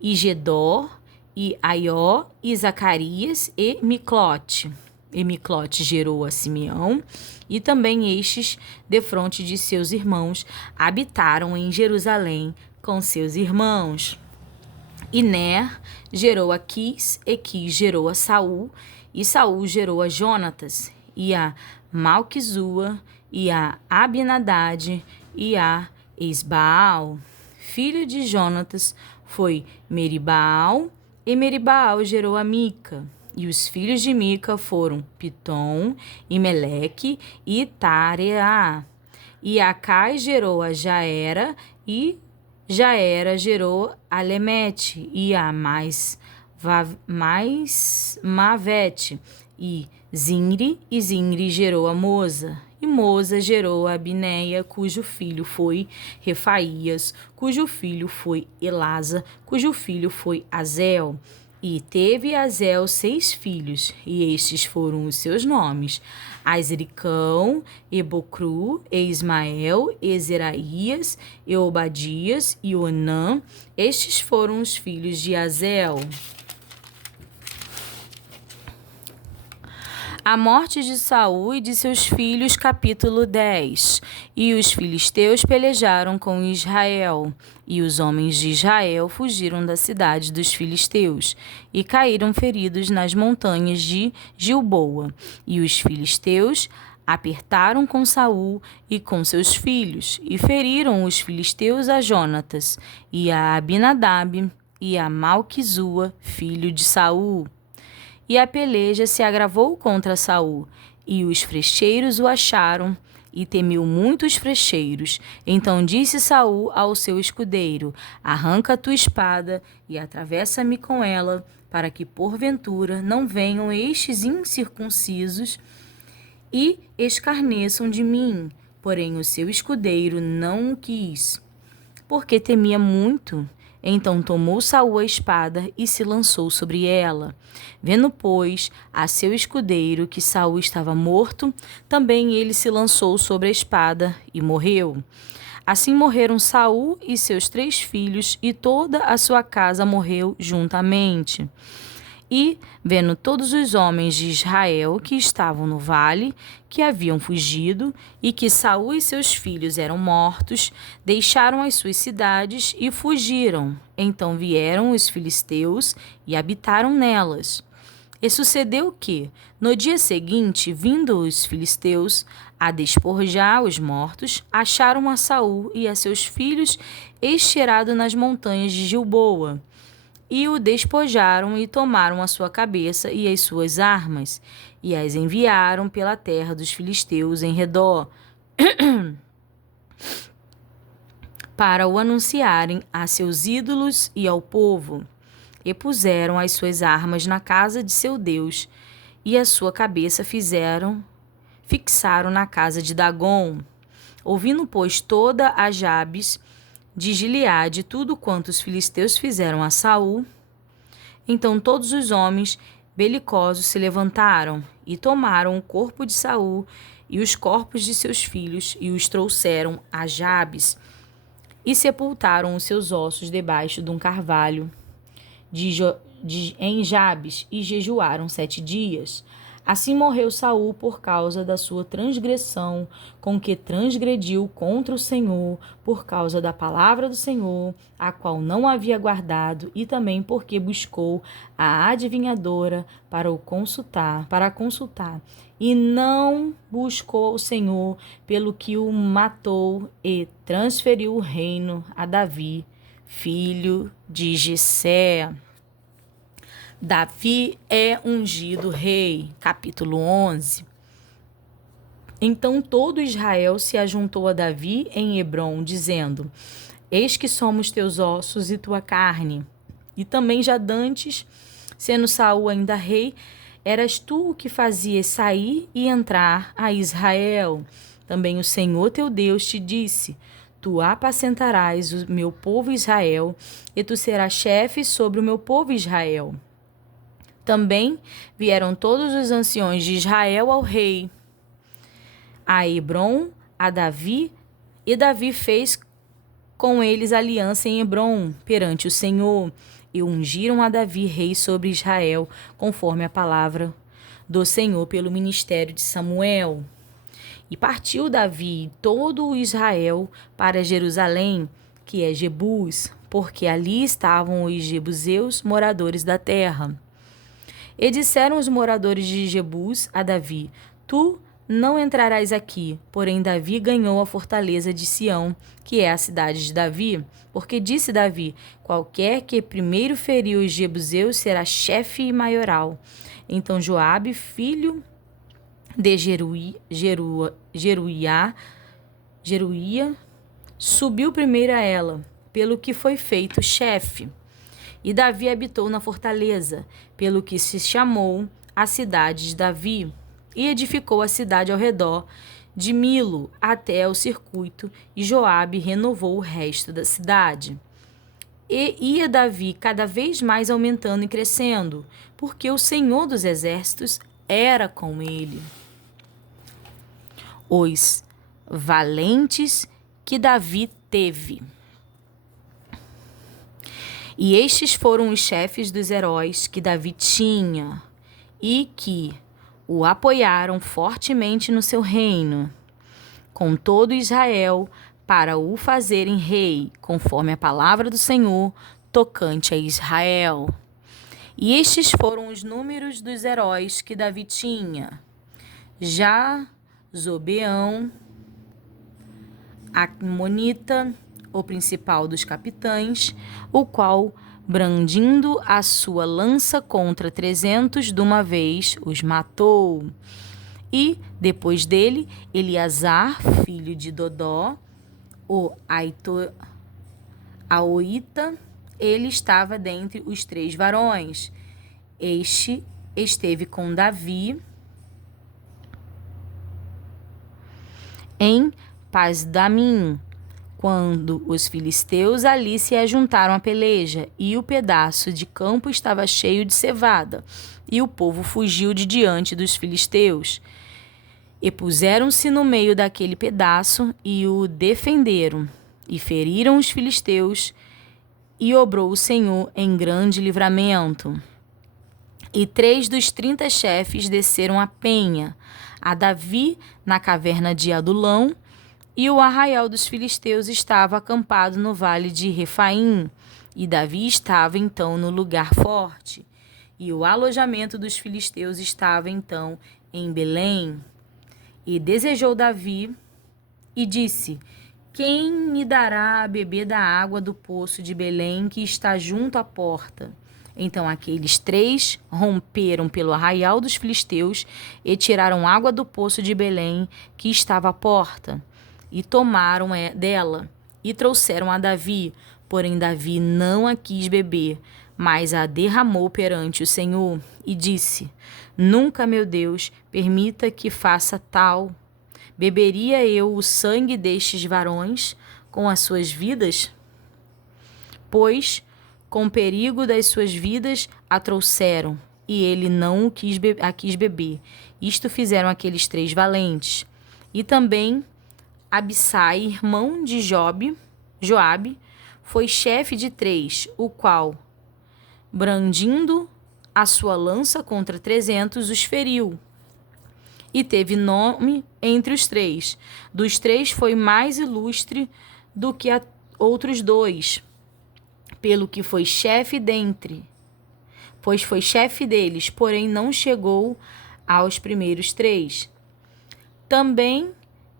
e Gedor, e Aió, e Zacarias, e Miclote. E Miclote gerou a Simeão, e também estes, defronte de seus irmãos, habitaram em Jerusalém com seus irmãos. E Ner gerou a Quis, e Quis gerou a Saul, e Saul gerou a Jonatas, e a Malquizua, e a Abinadade, e a Esbaal. Filho de Jonatas foi Meribaal, e Meribaal gerou a Mica. E os filhos de Mica foram Pitom, e Meleque, e Tareá. E Acai gerou a Jaera, e Jaera gerou a Lemete, e a mais Mavete, e Zinri gerou a Moza. E Moza gerou a Abineia, cujo filho foi Refaías, cujo filho foi Elasa, cujo filho foi Azel. E teve Azel 6 filhos, e estes foram os seus nomes: Azricão, Ebocru, e Ismael, e Zeraías, e Obadias, e Onã. Estes foram os filhos de Azel. A morte de Saul e de seus filhos, capítulo 10. E os filisteus pelejaram com Israel, e os homens de Israel fugiram da cidade dos filisteus, e caíram feridos nas montanhas de Gilboa. E os filisteus apertaram com Saul e com seus filhos, e feriram os filisteus a Jonatas, e a Abinadab, e a Malquizua, filho de Saul. E a peleja se agravou contra Saul, e os frecheiros o acharam, e temeu muito os frecheiros. Então disse Saul ao seu escudeiro: arranca a tua espada e atravessa-me com ela, para que porventura não venham estes incircuncisos e escarneçam de mim. Porém o seu escudeiro não o quis, porque temia muito. Então tomou Saul a espada e se lançou sobre ela. Vendo, pois, a seu escudeiro que Saul estava morto, também ele se lançou sobre a espada e morreu. Assim morreram Saul e seus 3 filhos, e toda a sua casa morreu juntamente. E, vendo todos os homens de Israel que estavam no vale, que haviam fugido, e que Saul e seus filhos eram mortos, deixaram as suas cidades e fugiram. Então vieram os filisteus e habitaram nelas. E sucedeu que, no dia seguinte, vindo os filisteus a despojar os mortos, acharam a Saul e a seus filhos estirado nas montanhas de Gilboa. E o despojaram e tomaram a sua cabeça e as suas armas, e as enviaram pela terra dos filisteus em redor, para o anunciarem a seus ídolos e ao povo. E puseram as suas armas na casa de seu Deus, e a sua cabeça fixaram na casa de Dagom. Ouvindo, pois, toda a Jabes de Gileade tudo quanto os filisteus fizeram a Saul, então todos os homens belicosos se levantaram e tomaram o corpo de Saul e os corpos de seus filhos e os trouxeram a Jabes e sepultaram os seus ossos debaixo de um carvalho em Jabes e jejuaram 7 dias. Assim morreu Saul por causa da sua transgressão, com que transgrediu contra o Senhor, por causa da palavra do Senhor, a qual não havia guardado, e também porque buscou a adivinhadora para consultar, e não buscou o Senhor, pelo que o matou e transferiu o reino a Davi, filho de Jessé. Davi é ungido rei, capítulo 11. Então todo Israel se ajuntou a Davi em Hebrom, dizendo: eis que somos teus ossos e tua carne. E também já dantes, sendo Saul ainda rei, eras tu o que fazias sair e entrar a Israel. Também o Senhor teu Deus te disse: Tu apacentarás o meu povo Israel, e tu serás chefe sobre o meu povo Israel. Também vieram todos os anciões de Israel ao rei, a Hebrom, a Davi, e Davi fez com eles aliança em Hebrom, perante o Senhor, e ungiram a Davi rei sobre Israel, conforme a palavra do Senhor pelo ministério de Samuel. E partiu Davi e todo o Israel para Jerusalém, que é Jebus, porque ali estavam os jebuseus, moradores da terra. E disseram os moradores de Jebus a Davi: Tu não entrarás aqui. Porém Davi ganhou a fortaleza de Sião, que é a cidade de Davi, porque disse Davi: Qualquer que primeiro ferir os jebuseus será chefe e maioral. Então Joabe, filho de Jeruía, subiu primeiro a ela, pelo que foi feito chefe. E Davi habitou na fortaleza, pelo que se chamou a cidade de Davi, e edificou a cidade ao redor de Milo até o circuito, e Joabe renovou o resto da cidade. E ia Davi cada vez mais aumentando e crescendo, porque o Senhor dos Exércitos era com ele. Os valentes que Davi teve. E estes foram os chefes dos heróis que Davi tinha e que o apoiaram fortemente no seu reino, com todo Israel, para o fazerem rei, conforme a palavra do Senhor tocante a Israel. E estes foram os números dos heróis que Davi tinha: Zobeão, Amonita, o principal dos capitães, o qual, brandindo a sua lança contra 300 de uma vez, os matou. E, depois dele, Eleazar, filho de Dodó, o Aoita, ele estava dentre os 3 varões. Este esteve com Davi em Pasdamim, quando os filisteus ali se ajuntaram à peleja, e o pedaço de campo estava cheio de cevada, e o povo fugiu de diante dos filisteus. E puseram-se no meio daquele pedaço, e o defenderam, e feriram os filisteus, e obrou o Senhor em grande livramento. E 3 dos 30 chefes desceram a penha, a Davi na caverna de Adulão, e o arraial dos filisteus estava acampado no vale de Refaim, e Davi estava então no lugar forte, e o alojamento dos filisteus estava então em Belém. E desejou Davi e disse: Quem me dará a beber da água do poço de Belém que está junto à porta? Então aqueles 3 romperam pelo arraial dos filisteus e tiraram água do poço de Belém que estava à porta, e tomaram dela, e trouxeram a Davi. Porém Davi não a quis beber, mas a derramou perante o Senhor, e disse: Nunca, meu Deus, permita que faça tal. Beberia eu o sangue destes varões com as suas vidas? Pois, com perigo das suas vidas, a trouxeram, e ele não a quis beber. Isto fizeram aqueles 3 valentes. E também Abissai, irmão de Joabe, foi chefe de 3, o qual, brandindo a sua lança contra 300, os feriu. E teve nome entre os 3. Dos 3 foi mais ilustre do que outros 2, pelo que foi chefe pois foi chefe deles, porém não chegou aos primeiros 3. Também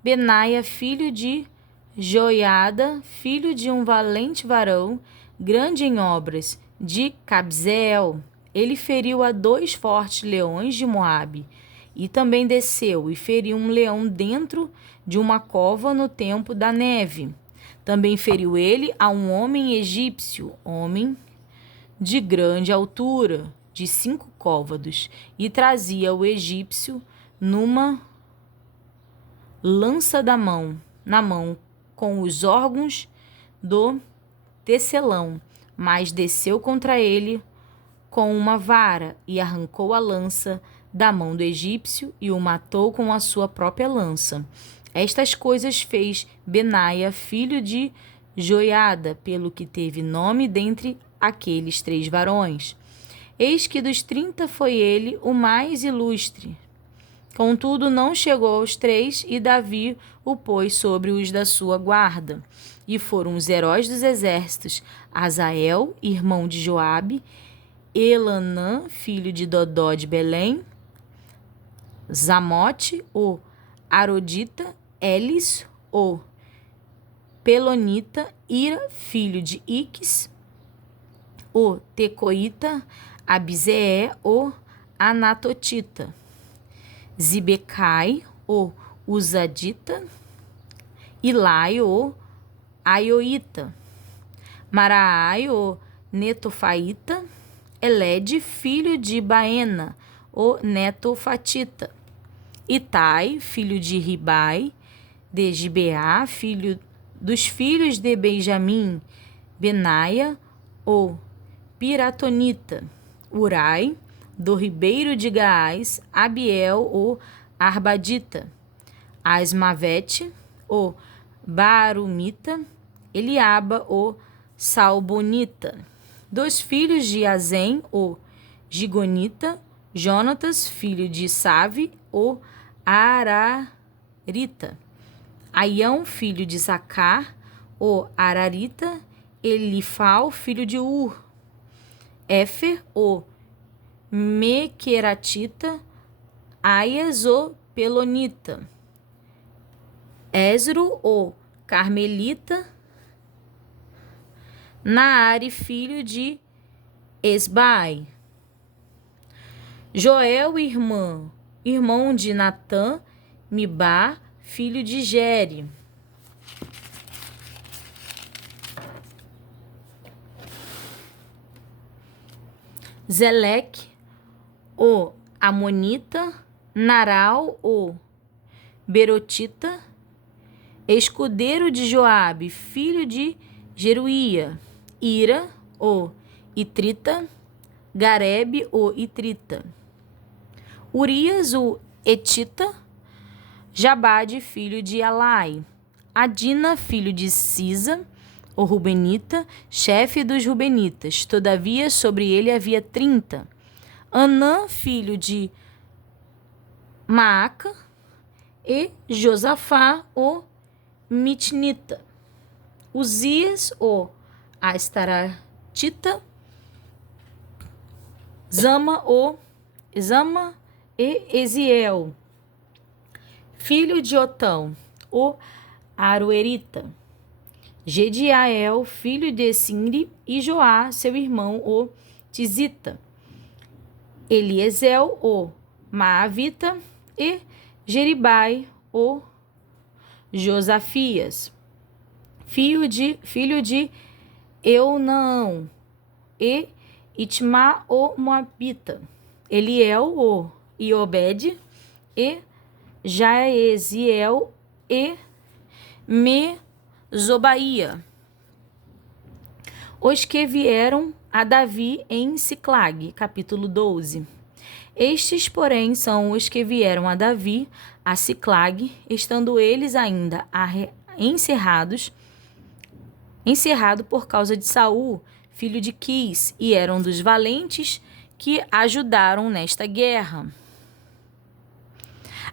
Benaia, filho de Joiada, filho de um valente varão, grande em obras, de Cabzeel. Ele feriu a 2 fortes leões de Moabe, e também desceu e feriu um leão dentro de uma cova no tempo da neve. Também feriu ele a um homem egípcio, homem de grande altura, de 5 côvados, e trazia o egípcio lança na mão com os órgãos do tecelão, mas desceu contra ele com uma vara e arrancou a lança da mão do egípcio e o matou com a sua própria lança. Estas coisas fez Benaia, filho de Joiada, pelo que teve nome dentre aqueles 3 varões. Eis que dos 30 foi ele o mais ilustre. Contudo, não chegou aos 3, e Davi o pôs sobre os da sua guarda. E foram os heróis dos exércitos, Azael, irmão de Joabe, Elanã, filho de Dodó de Belém, Zamote, o Arodita, Elis, o Pelonita, Ira, filho de Iques, o Tecoíta, Abizee, o Anatotita, Zibecai, o Uzadita, Ilai, o Aioíta, Maraai, o Netofaíta, Elede, filho de Baena, o Netofatita, Itai, filho de Ribai, de Gibeá, filho dos filhos de Benjamim, Benaia, o Piratonita, Urai, do ribeiro de Gaás, Abiel, o Arbadita, Asmavete, o Barumita, Eliaba, o Salbonita, dos filhos de Azem, o Gigonita, Jonatas, filho de Save, o Ararita, Aião, filho de Zacar, o Ararita, Elifal, filho de Ur, Éfer, o Mequeratita, Aias, o Pelonita, Esro, o Carmelita, Naare, filho de Esbai, Joel, irmão de Natã, Mibá, filho de Gere, Zeleque, o Amonita, Naral, o Berotita, escudeiro de Joabe, filho de Jeruía, Ira, o Itrita, Garebe, o Itrita, Urias, o Etita, Jabade, filho de Alai, Adina, filho de Sisa, o Rubenita, chefe dos Rubenitas. Todavia, sobre ele havia 30. Anã, filho de Maaca, e Josafá, o Mitnita. Uzias, o Astaratita, Zama e Eziel, filho de Otão, o Aroerita. Gediael, filho de Sinri, e Joá, seu irmão, o Tizita. Eliezel, o Maavita, e Jeribai, o Josafias, filho de Eunaão, e Itmá, o Moabita. Eliel, o Iobed, e Jaeziel, e Mezobaía. Os que vieram a Davi em Siclag, capítulo 12. Estes, porém, são os que vieram a Davi a Siclag, estando eles ainda encerrado por causa de Saul, filho de Quis, e eram dos valentes que ajudaram nesta guerra,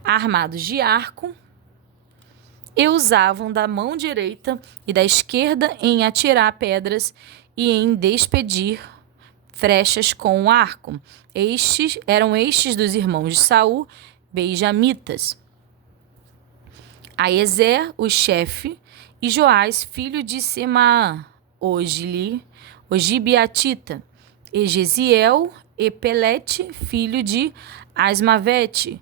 armados de arco, e usavam da mão direita e da esquerda em atirar pedras e em despedir flechas com o arco. Eram estes dos irmãos de Saul, benjamitas. Aiezer, o chefe, e Joás, filho de Semaá, o Gibeatita, e Jeziel, e Pelete, filho de Asmavete,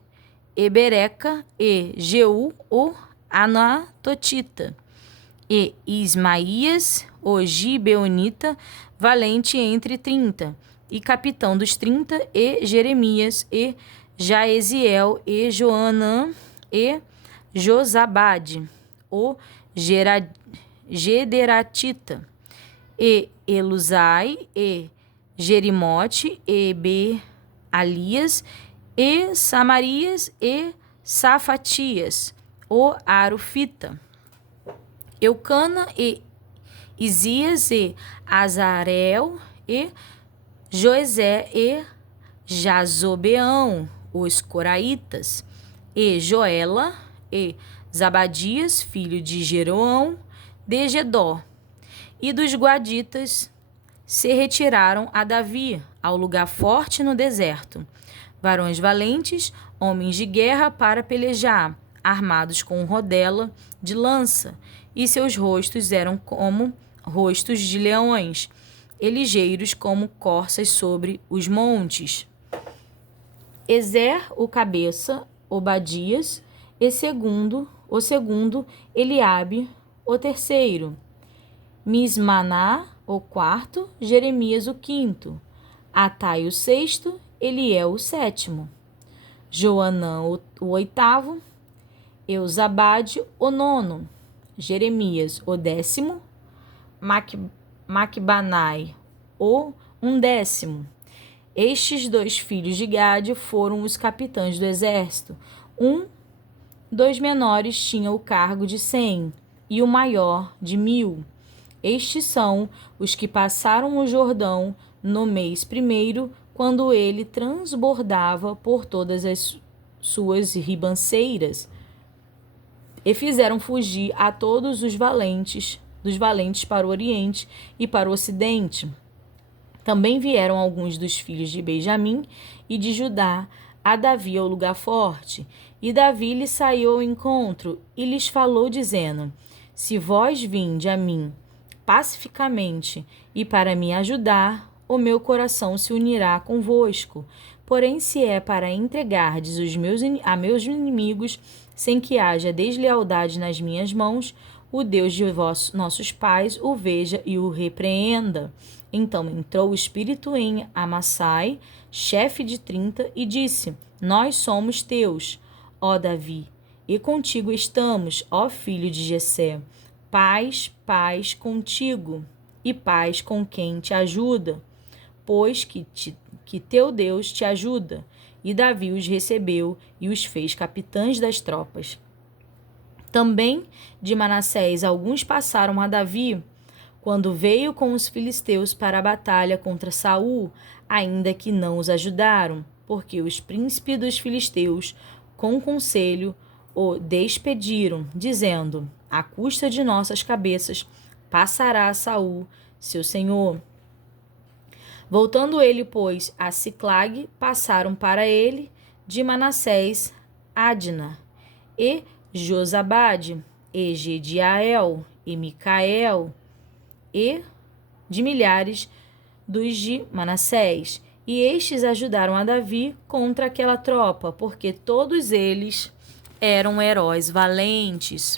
e Bereca, e Jeú, o Anatotita, e Ismaías, o Gibeonita, valente entre 30, e capitão dos 30, e Jeremias, e Jaeziel, e Joanã, e Josabade, o Gederatita, e Elusai, e Jerimote, e Bealias, e Samarias, e Safatias, o Arufita. Eucana, e Isias, e Azarel, e Joesé, e Jazobeão, os coraitas, e Joela, e Zabadias, filho de Jeroão, de Gedó. E dos guaditas se retiraram a Davi, ao lugar forte no deserto, varões valentes, homens de guerra para pelejar, armados com rodela de lança, e seus rostos eram como rostos de leões, e ligeiros como corças sobre os montes. Ezer, o cabeça, Obadias, o segundo, Eliabe, o terceiro, Mismaná, o quarto, Jeremias, o quinto, Atai, o sexto, Eliel, o sétimo, Joanã, o oitavo, Eusabade, o nono, Jeremias, o décimo, Macbanai, o undécimo. Estes 2 filhos de Gade foram os capitães do exército. 2 menores tinham o cargo de 100 e o maior de 1000. Estes são os que passaram o Jordão no mês primeiro, quando ele transbordava por todas as suas ribanceiras, e fizeram fugir a todos os valentes, dos valentes para o oriente e para o ocidente. Também vieram alguns dos filhos de Benjamim e de Judá a Davi ao lugar forte, e Davi lhe saiu ao encontro e lhes falou, dizendo: Se vós vinde a mim pacificamente e para me ajudar, o meu coração se unirá convosco. Porém, se é para entregardes a meus inimigos, sem que haja deslealdade nas minhas mãos, o Deus de nossos pais o veja e o repreenda. Então entrou o espírito em Amassai, chefe de 30, e disse: Nós somos teus, ó Davi, e contigo estamos, ó filho de Jessé. Paz, paz contigo, e paz com quem te ajuda, pois que teu Deus te ajuda. E Davi os recebeu e os fez capitães das tropas. Também de Manassés alguns passaram a Davi, quando veio com os filisteus para a batalha contra Saul, ainda que não os ajudaram, porque os príncipes dos filisteus, com conselho, o despediram, dizendo: à custa de nossas cabeças passará Saul, seu senhor. Voltando ele, pois, a Siclag, passaram para ele de Manassés Adna, e Josabade, e Gediael, e Micael, e de milhares dos de Manassés. E estes ajudaram a Davi contra aquela tropa, porque todos eles eram heróis valentes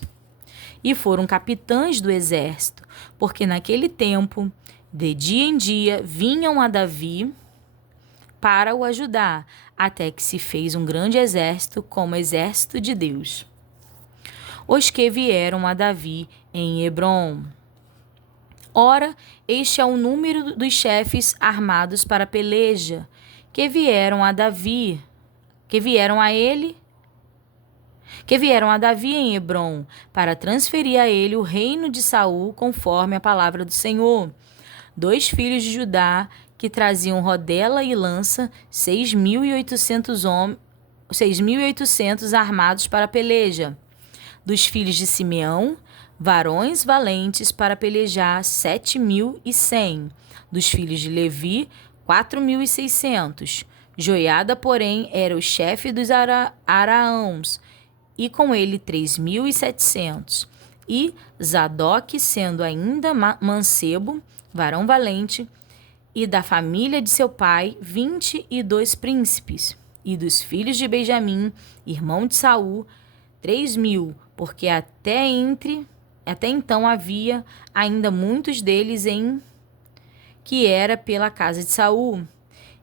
e foram capitães do exército, porque naquele tempo, de dia em dia, vinham a Davi para o ajudar, até que se fez um grande exército como exército de Deus. Os que vieram a Davi em Hebrom. Ora, este é o número dos chefes armados para a peleja, que vieram a Davi em Hebrom, para transferir a ele o reino de Saul, conforme a palavra do Senhor. 2 filhos de Judá, que traziam rodela e lança, 6.800 armados para a peleja. Dos filhos de Simeão, varões valentes para pelejar, 7.100. Dos filhos de Levi, 4.600. Joiada, porém, era o chefe dos araãos, e com ele 3.700. E Zadok, sendo ainda mancebo, varão valente, e da família de seu pai, 22 príncipes. E dos filhos de Benjamim, irmão de Saul, 3.000, porque até então havia ainda muitos deles que era pela casa de Saul.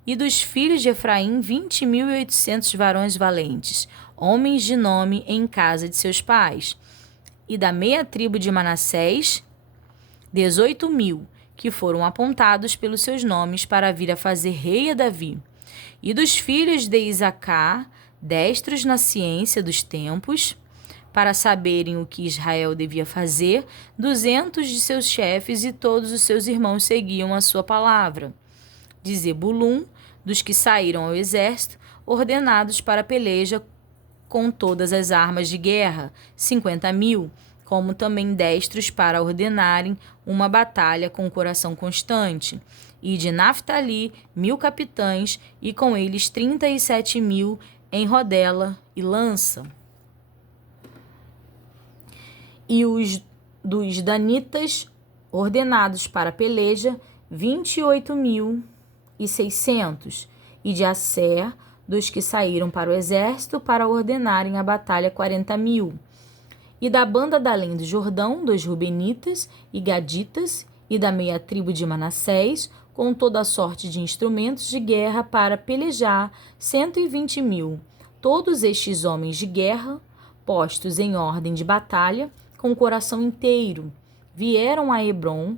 E dos filhos de Efraim, 20.800 varões valentes, homens de nome em casa de seus pais. E da meia tribo de Manassés, 18.000, que foram apontados pelos seus nomes para vir a fazer rei a Davi. E dos filhos de Isacar, destros na ciência dos tempos, para saberem o que Israel devia fazer, 200 de seus chefes e todos os seus irmãos seguiam a sua palavra. De Zebulum, dos que saíram ao exército, ordenados para a peleja com todas as armas de guerra, 50.000, como também destros para ordenarem uma batalha com coração constante. E de Naftali, 1.000 capitães, e com eles 37.000 em rodela e lança. E os dos danitas, ordenados para a peleja, 28.600. E de Asser, dos que saíram para o exército para ordenarem a batalha, 40.000. E da banda da além do Jordão, dos Rubenitas e Gaditas, e da meia tribo de Manassés, com toda a sorte de instrumentos de guerra para pelejar, 120.000. Todos estes homens de guerra, postos em ordem de batalha, com o coração inteiro, vieram a Hebrom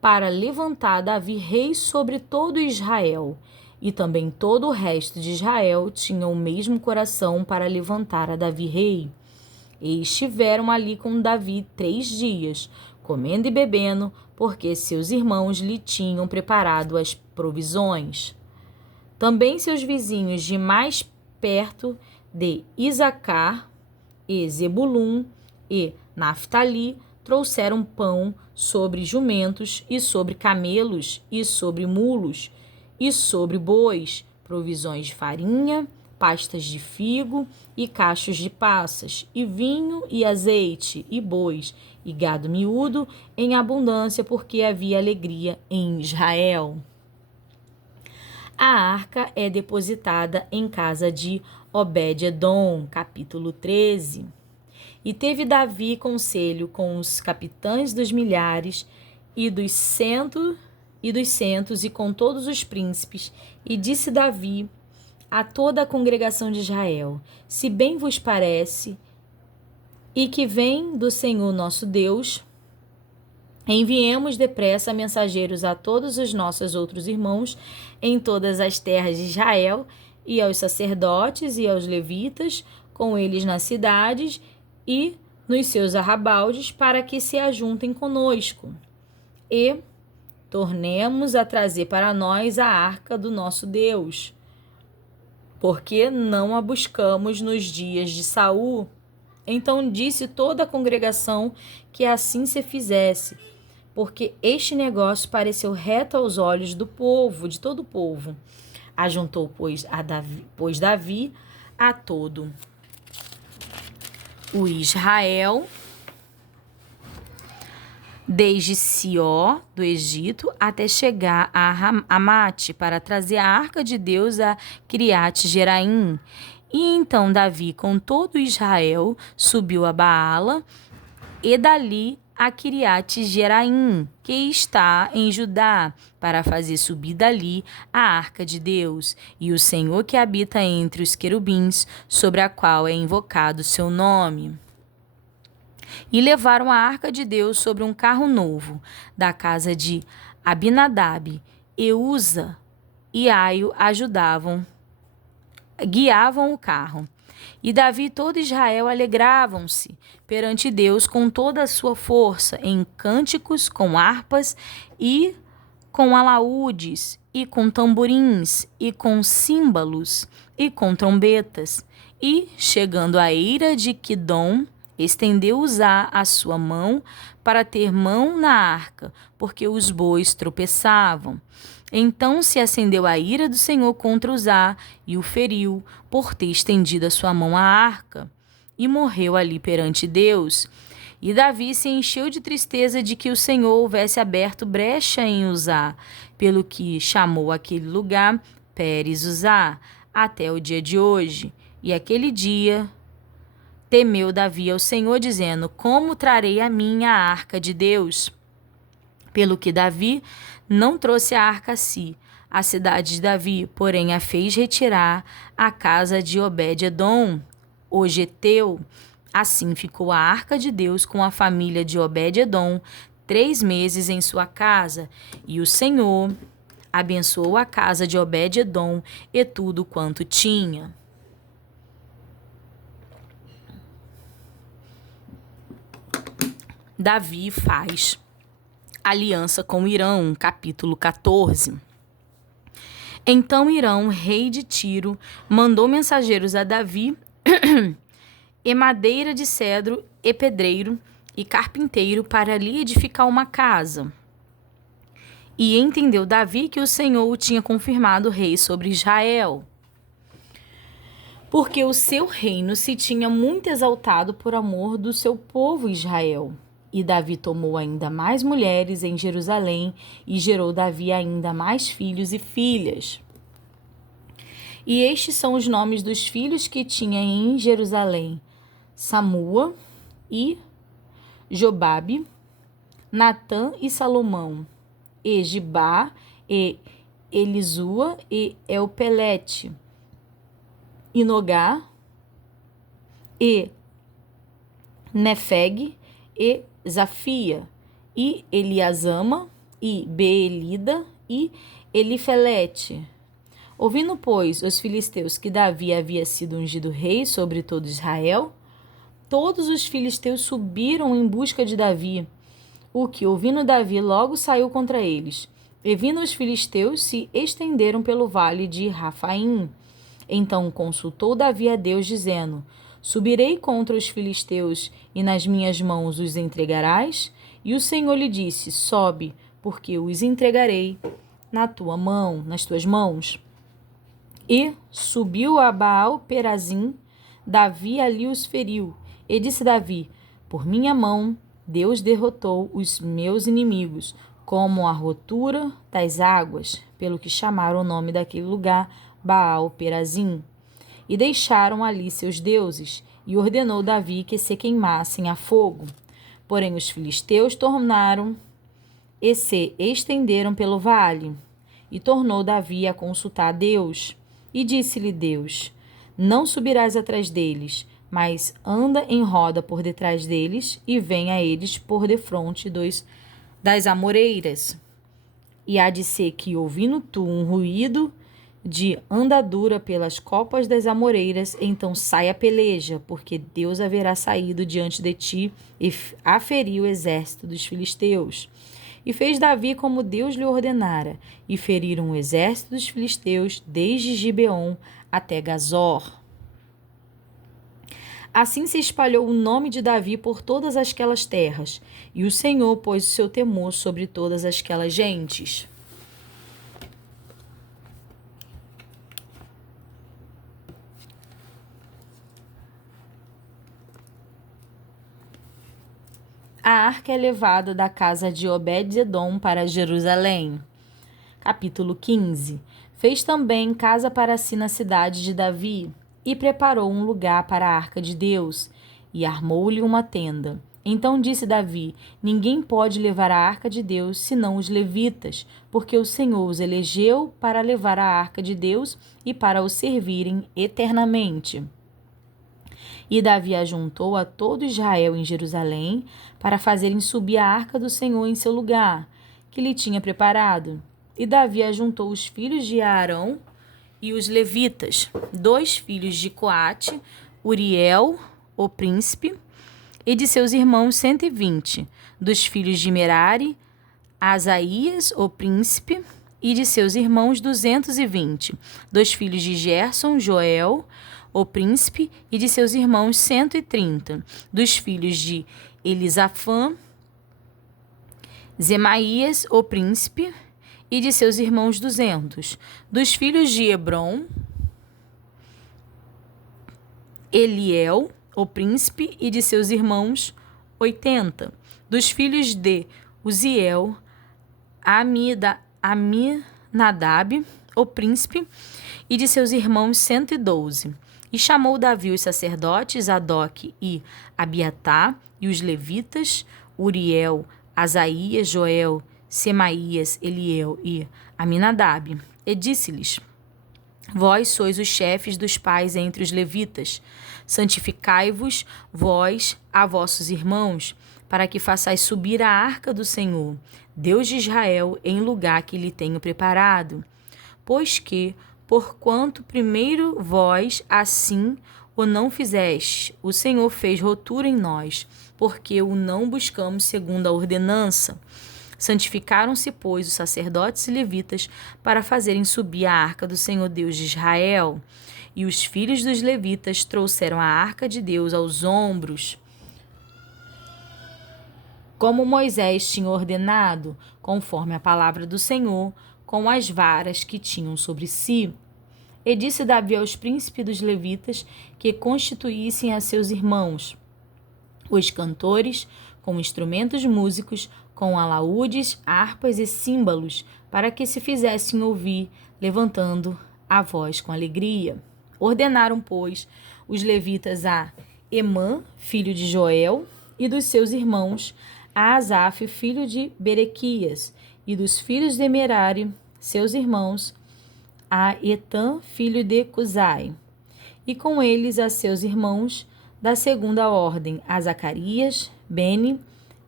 para levantar Davi rei sobre todo Israel. E também todo o resto de Israel tinha o mesmo coração para levantar a Davi rei. E estiveram ali com Davi 3 dias, comendo e bebendo, porque seus irmãos lhe tinham preparado as provisões. Também seus vizinhos de mais perto de Isacar e Zebulum e Naftali trouxeram pão sobre jumentos e sobre camelos e sobre mulos e sobre bois, provisões de farinha, pastas de figo e cachos de passas, e vinho e azeite e bois e gado miúdo em abundância, porque havia alegria em Israel. A arca é depositada em casa de Obed-edom, capítulo 13. E teve Davi conselho com os capitães dos milhares e dos centos e com todos os príncipes, e disse Davi a toda a congregação de Israel: se bem vos parece, e que vem do Senhor nosso Deus, enviemos depressa mensageiros a todos os nossos outros irmãos em todas as terras de Israel, e aos sacerdotes e aos levitas, com eles nas cidades e nos seus arrabaldes, para que se ajuntem conosco, e tornemos a trazer para nós a arca do nosso Deus, porque não a buscamos nos dias de Saul. Então disse toda a congregação que assim se fizesse, porque este negócio pareceu reto aos olhos do povo, de todo o povo. Ajuntou, pois, Davi a todo o Israel, desde Sió, do Egito, até chegar a Amate, para trazer a arca de Deus a Criate Jeraim. E então Davi, com todo Israel, subiu a Baala, e dali a Criate Jeraim, que está em Judá, para fazer subir dali a arca de Deus, e o Senhor que habita entre os querubins, sobre a qual é invocado seu nome. E levaram a arca de Deus sobre um carro novo, da casa de Abinadab, e Uza e Aio guiavam o carro. E Davi e todo Israel alegravam-se perante Deus com toda a sua força, em cânticos, com harpas e com alaúdes, e com tamborins, e com símbalos, e com trombetas. E, chegando à eira de Quidom, estendeu Uzá a sua mão para ter mão na arca, porque os bois tropeçavam. Então se acendeu a ira do Senhor contra Uzá e o feriu por ter estendido a sua mão à arca, e morreu ali perante Deus. E Davi se encheu de tristeza de que o Senhor houvesse aberto brecha em Uzá, pelo que chamou aquele lugar Pérez Uzá, até o dia de hoje. E aquele dia temeu Davi ao Senhor, dizendo: como trarei a minha arca de Deus? Pelo que Davi não trouxe a arca a si, a cidade de Davi, porém a fez retirar à casa de Obed-edom, o geteu. Assim ficou a arca de Deus com a família de Obed-edom 3 meses em sua casa, e o Senhor abençoou a casa de Obed-edom e tudo quanto tinha. Davi faz aliança com Irão, capítulo 14. Então Irão, rei de Tiro, mandou mensageiros a Davi e madeira de cedro e pedreiro e carpinteiro para lhe edificar uma casa. E entendeu Davi que o Senhor o tinha confirmado rei sobre Israel, porque o seu reino se tinha muito exaltado por amor do seu povo Israel. E Davi tomou ainda mais mulheres em Jerusalém, e gerou Davi ainda mais filhos e filhas. E estes são os nomes dos filhos que tinha em Jerusalém: Samua e Jobabe, Natã e Salomão, e Gibá, e Elisua, e Elpelete, e Nogá, e Nefeg, e Zafia, e Eliasama, e Beelida, e Elifelete. Ouvindo, pois, os filisteus que Davi havia sido ungido rei sobre todo Israel, todos os filisteus subiram em busca de Davi, o que, ouvindo Davi, logo saiu contra eles. E vindo os filisteus, se estenderam pelo vale de Rafaim. Então consultou Davi a Deus, dizendo: Subirei contra os filisteus, e nas minhas mãos os entregarás? E o Senhor lhe disse: Sobe, porque os entregarei nas tuas mãos. E subiu a Baal-perazim. Davi ali os feriu. E disse Davi: Por minha mão Deus derrotou os meus inimigos, como a rotura das águas, pelo que chamaram o nome daquele lugar Baal-perazim. E deixaram ali seus deuses, e ordenou Davi que se queimassem a fogo. Porém os filisteus tornaram e se estenderam pelo vale. E tornou Davi a consultar a Deus. E disse-lhe Deus: Não subirás atrás deles, mas anda em roda por detrás deles, e vem a eles por defronte das amoreiras. E há de ser que, ouvindo tu um ruído de andadura pelas copas das amoreiras, então sai a peleja, porque Deus haverá saído diante de ti e aferiu o exército dos filisteus. E fez Davi como Deus lhe ordenara, e feriram o exército dos filisteus desde Gibeon até Gazor. Assim se espalhou o nome de Davi por todas aquelas terras, e o Senhor pôs o seu temor sobre todas aquelas gentes. A arca é levada da casa de Obed-edom para Jerusalém. Capítulo 15. Fez também casa para si na cidade de Davi, e preparou um lugar para a arca de Deus, e armou-lhe uma tenda. Então disse Davi: Ninguém pode levar a arca de Deus, senão os levitas, porque o Senhor os elegeu para levar a arca de Deus e para o servirem eternamente. E Davi ajuntou a todo Israel em Jerusalém para fazerem subir a arca do Senhor em seu lugar, que lhe tinha preparado. E Davi ajuntou os filhos de Arão e os levitas, 2 filhos de Coate, Uriel, o príncipe, e de seus irmãos 120, dos filhos de Merari, Asaías, o príncipe, e de seus irmãos 220, dos filhos de Gerson, Joel, o príncipe, e de seus irmãos 130, dos filhos de Elisafã, Zemaías, o príncipe, e de seus irmãos 200, dos filhos de Hebron, Eliel, o príncipe, e de seus irmãos 80, dos filhos de Uziel, Aminadab, o príncipe, e de seus irmãos 112. E chamou Davi os sacerdotes Adoc e Abiatá, e os levitas, Uriel, Asaías, Joel, Semaías, Eliel e Aminadab. e disse-lhes: Vós sois os chefes dos pais entre os levitas. Santificai-vos, vós, a vossos irmãos, para que façais subir a arca do Senhor, Deus de Israel, em lugar que lhe tenho preparado. Pois que, porquanto primeiro vós assim o não fizeste, o Senhor fez rotura em nós, porque o não buscamos segundo a ordenança. Santificaram-se, pois, os sacerdotes e levitas para fazerem subir a arca do Senhor Deus de Israel. E os filhos dos levitas trouxeram a arca de Deus aos ombros, como Moisés tinha ordenado, conforme a palavra do Senhor, com as varas que tinham sobre si. E disse Davi aos príncipes dos levitas que constituíssem a seus irmãos, os cantores, com instrumentos músicos, com alaúdes, harpas e símbolos, para que se fizessem ouvir, levantando a voz com alegria. Ordenaram, pois, os levitas a Emã, filho de Joel, e dos seus irmãos, a Asaf, filho de Berequias, e dos filhos de Merari, seus irmãos, a Etã, filho de Cusai, e com eles a seus irmãos da segunda ordem, a Zacarias, Beni,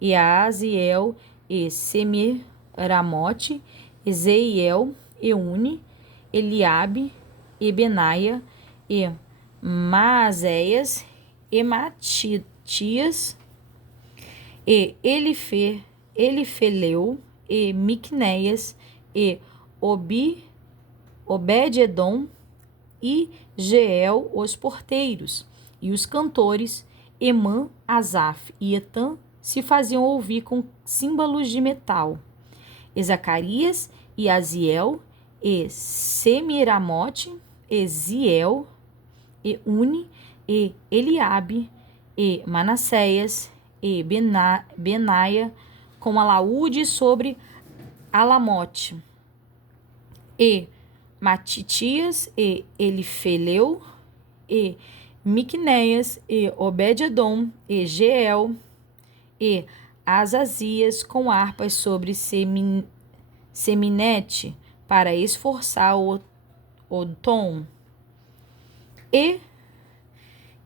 e a Aziel, e Semiramote, Ezeiel, Eune, Eliabe, e Benaia, e Maazéias, e Matitias, e Elifeleu, e Miqunéias, e Obed-edom, e Jeel, os porteiros, e os cantores, Emã, Asaf e Etã, se faziam ouvir com símbolos de metal. E Zacarias, e Aziel, e Semiramote, e Ziel, e Uni, e Eliabe, e Manasseias, e Benaia, com alaúde sobre Alamote, e Matitias, e Elifeleu, e Miqunéias, e Obed-edom, e Jeel, e Azazias, com harpas sobre Seminete, para esforçar o tom. E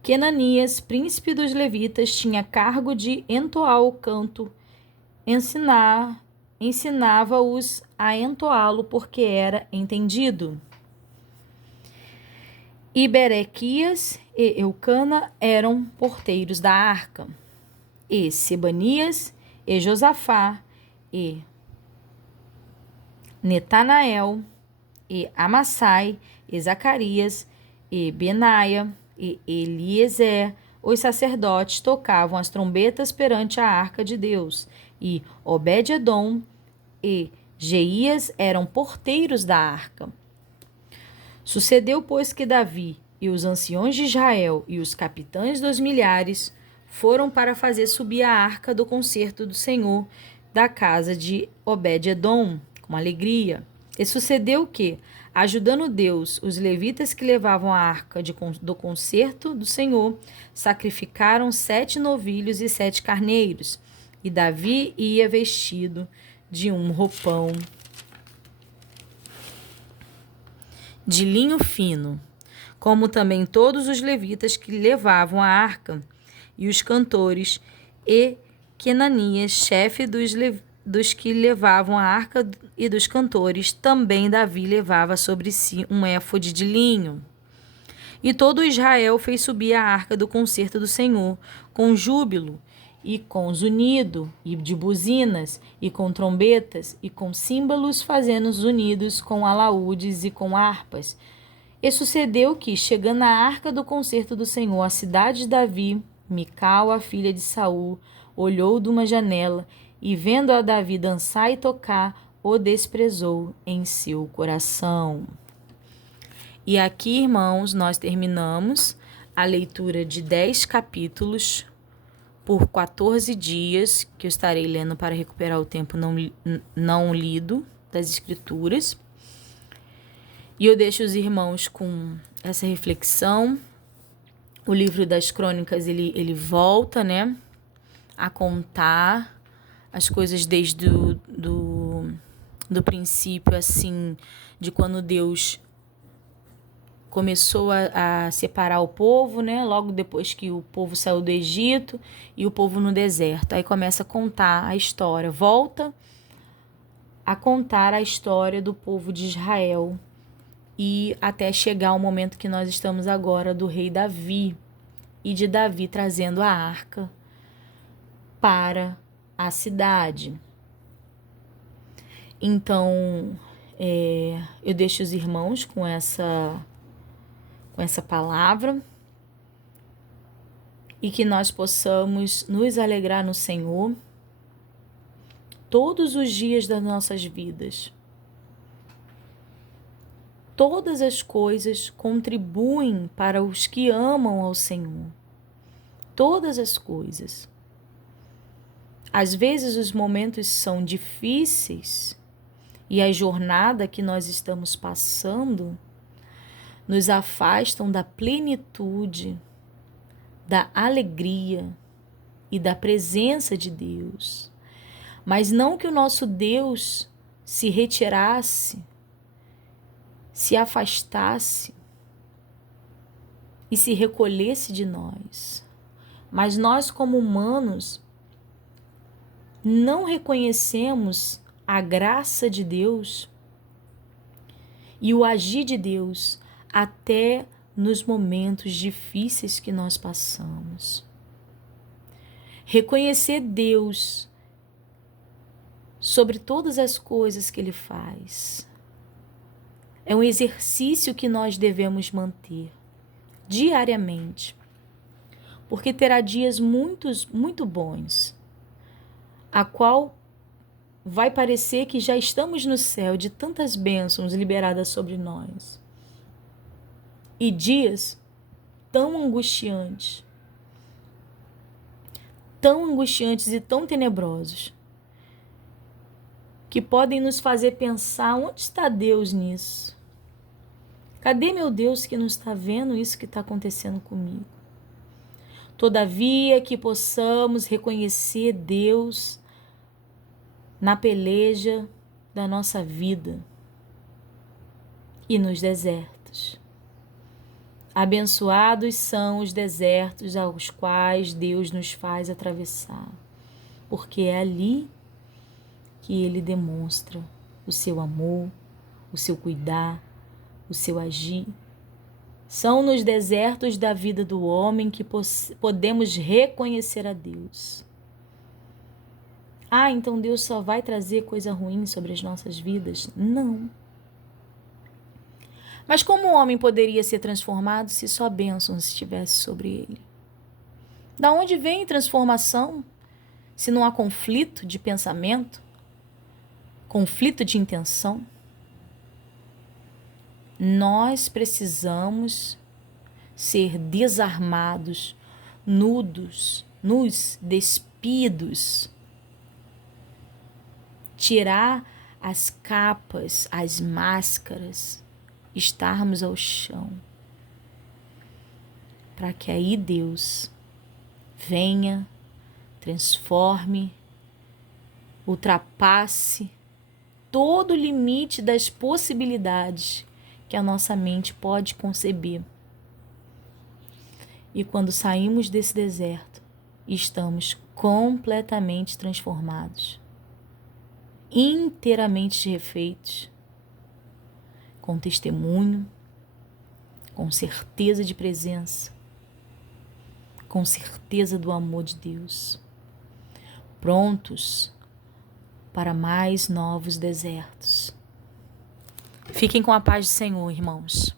Quenanias, príncipe dos levitas, tinha cargo de entoar o canto, ensinava-os a entoá-lo, porque era entendido. E Berequias e Eucana eram porteiros da arca, e Sebanias, e Josafá, e Netanael, e Amassai, e Zacarias, e Benaia, e Eliezer, os sacerdotes, tocavam as trombetas perante a arca de Deus, e Obed-edom e Jeías eram porteiros da arca. Sucedeu, pois, que Davi e os anciões de Israel e os capitães dos milhares foram para fazer subir a arca do concerto do Senhor da casa de Obed-edom com alegria. E sucedeu que, ajudando Deus, os levitas que levavam a arca do concerto do Senhor sacrificaram 7 novilhos e 7 carneiros. E Davi ia vestido de um roupão de linho fino, como também todos os levitas que levavam a arca, e os cantores, e Quenanias, chefe dos que levavam a arca e dos cantores, também Davi levava sobre si um éfode de linho. E todo Israel fez subir a arca do concerto do Senhor, com júbilo, e com zunido, e de buzinas, e com trombetas, e com símbolos, fazendo zunidos com alaúdes e com harpas. E sucedeu que, chegando à arca do concerto do Senhor, a cidade de Davi, Mical, a filha de Saul, olhou de uma janela, e vendo a Davi dançar e tocar, o desprezou em seu coração. E aqui, irmãos, nós terminamos a leitura de 10 capítulos por 14 dias, que eu estarei lendo para recuperar o tempo não lido das Escrituras. E eu deixo os irmãos com essa reflexão. O livro das Crônicas, ele volta, né, a contar as coisas desde do princípio, assim, de quando Deus começou a separar o povo, né? Logo depois que o povo saiu do Egito e o povo no deserto. Aí começa a contar a história, volta a contar a história do povo de Israel e até chegar ao momento que nós estamos agora do rei Davi e de Davi trazendo a arca para a cidade. Então, eu deixo os irmãos com essa palavra e que nós possamos nos alegrar no Senhor todos os dias das nossas vidas. Todas as coisas contribuem para os que amam ao Senhor. Todas as coisas. Às vezes os momentos são difíceis e a jornada que nós estamos passando nos afastam da plenitude, da alegria e da presença de Deus. Mas não que o nosso Deus se retirasse, se afastasse e se recolhesse de nós. Mas nós, como humanos, não reconhecemos a graça de Deus e o agir de Deus até nos momentos difíceis que nós passamos. Reconhecer Deus sobre todas as coisas que Ele faz é um exercício que nós devemos manter diariamente, porque terá dias muito bons, a qual vai parecer que já estamos no céu de tantas bênçãos liberadas sobre nós. E dias tão angustiantes e tão tenebrosos, que podem nos fazer pensar: onde está Deus nisso? Cadê meu Deus que não está vendo isso que está acontecendo comigo? Todavia, que possamos reconhecer Deus na peleja da nossa vida e nos desertos. Abençoados são os desertos aos quais Deus nos faz atravessar, porque é ali que Ele demonstra o seu amor, o seu cuidar, o seu agir. São nos desertos da vida do homem que podemos reconhecer a Deus. Então Deus só vai trazer coisa ruim sobre as nossas vidas? Não. Mas como o homem poderia ser transformado se só bênçãos estivesse sobre ele? Da onde vem transformação se não há conflito de pensamento, conflito de intenção? Nós precisamos ser desarmados, nus, despidos, tirar as capas, as máscaras, estarmos ao chão, para que aí Deus venha, transforme, ultrapasse todo o limite das possibilidades que a nossa mente pode conceber. E quando saímos desse deserto, estamos completamente transformados, inteiramente refeitos, com testemunho, com certeza de presença, com certeza do amor de Deus, prontos para mais novos desertos. Fiquem com a paz do Senhor, irmãos.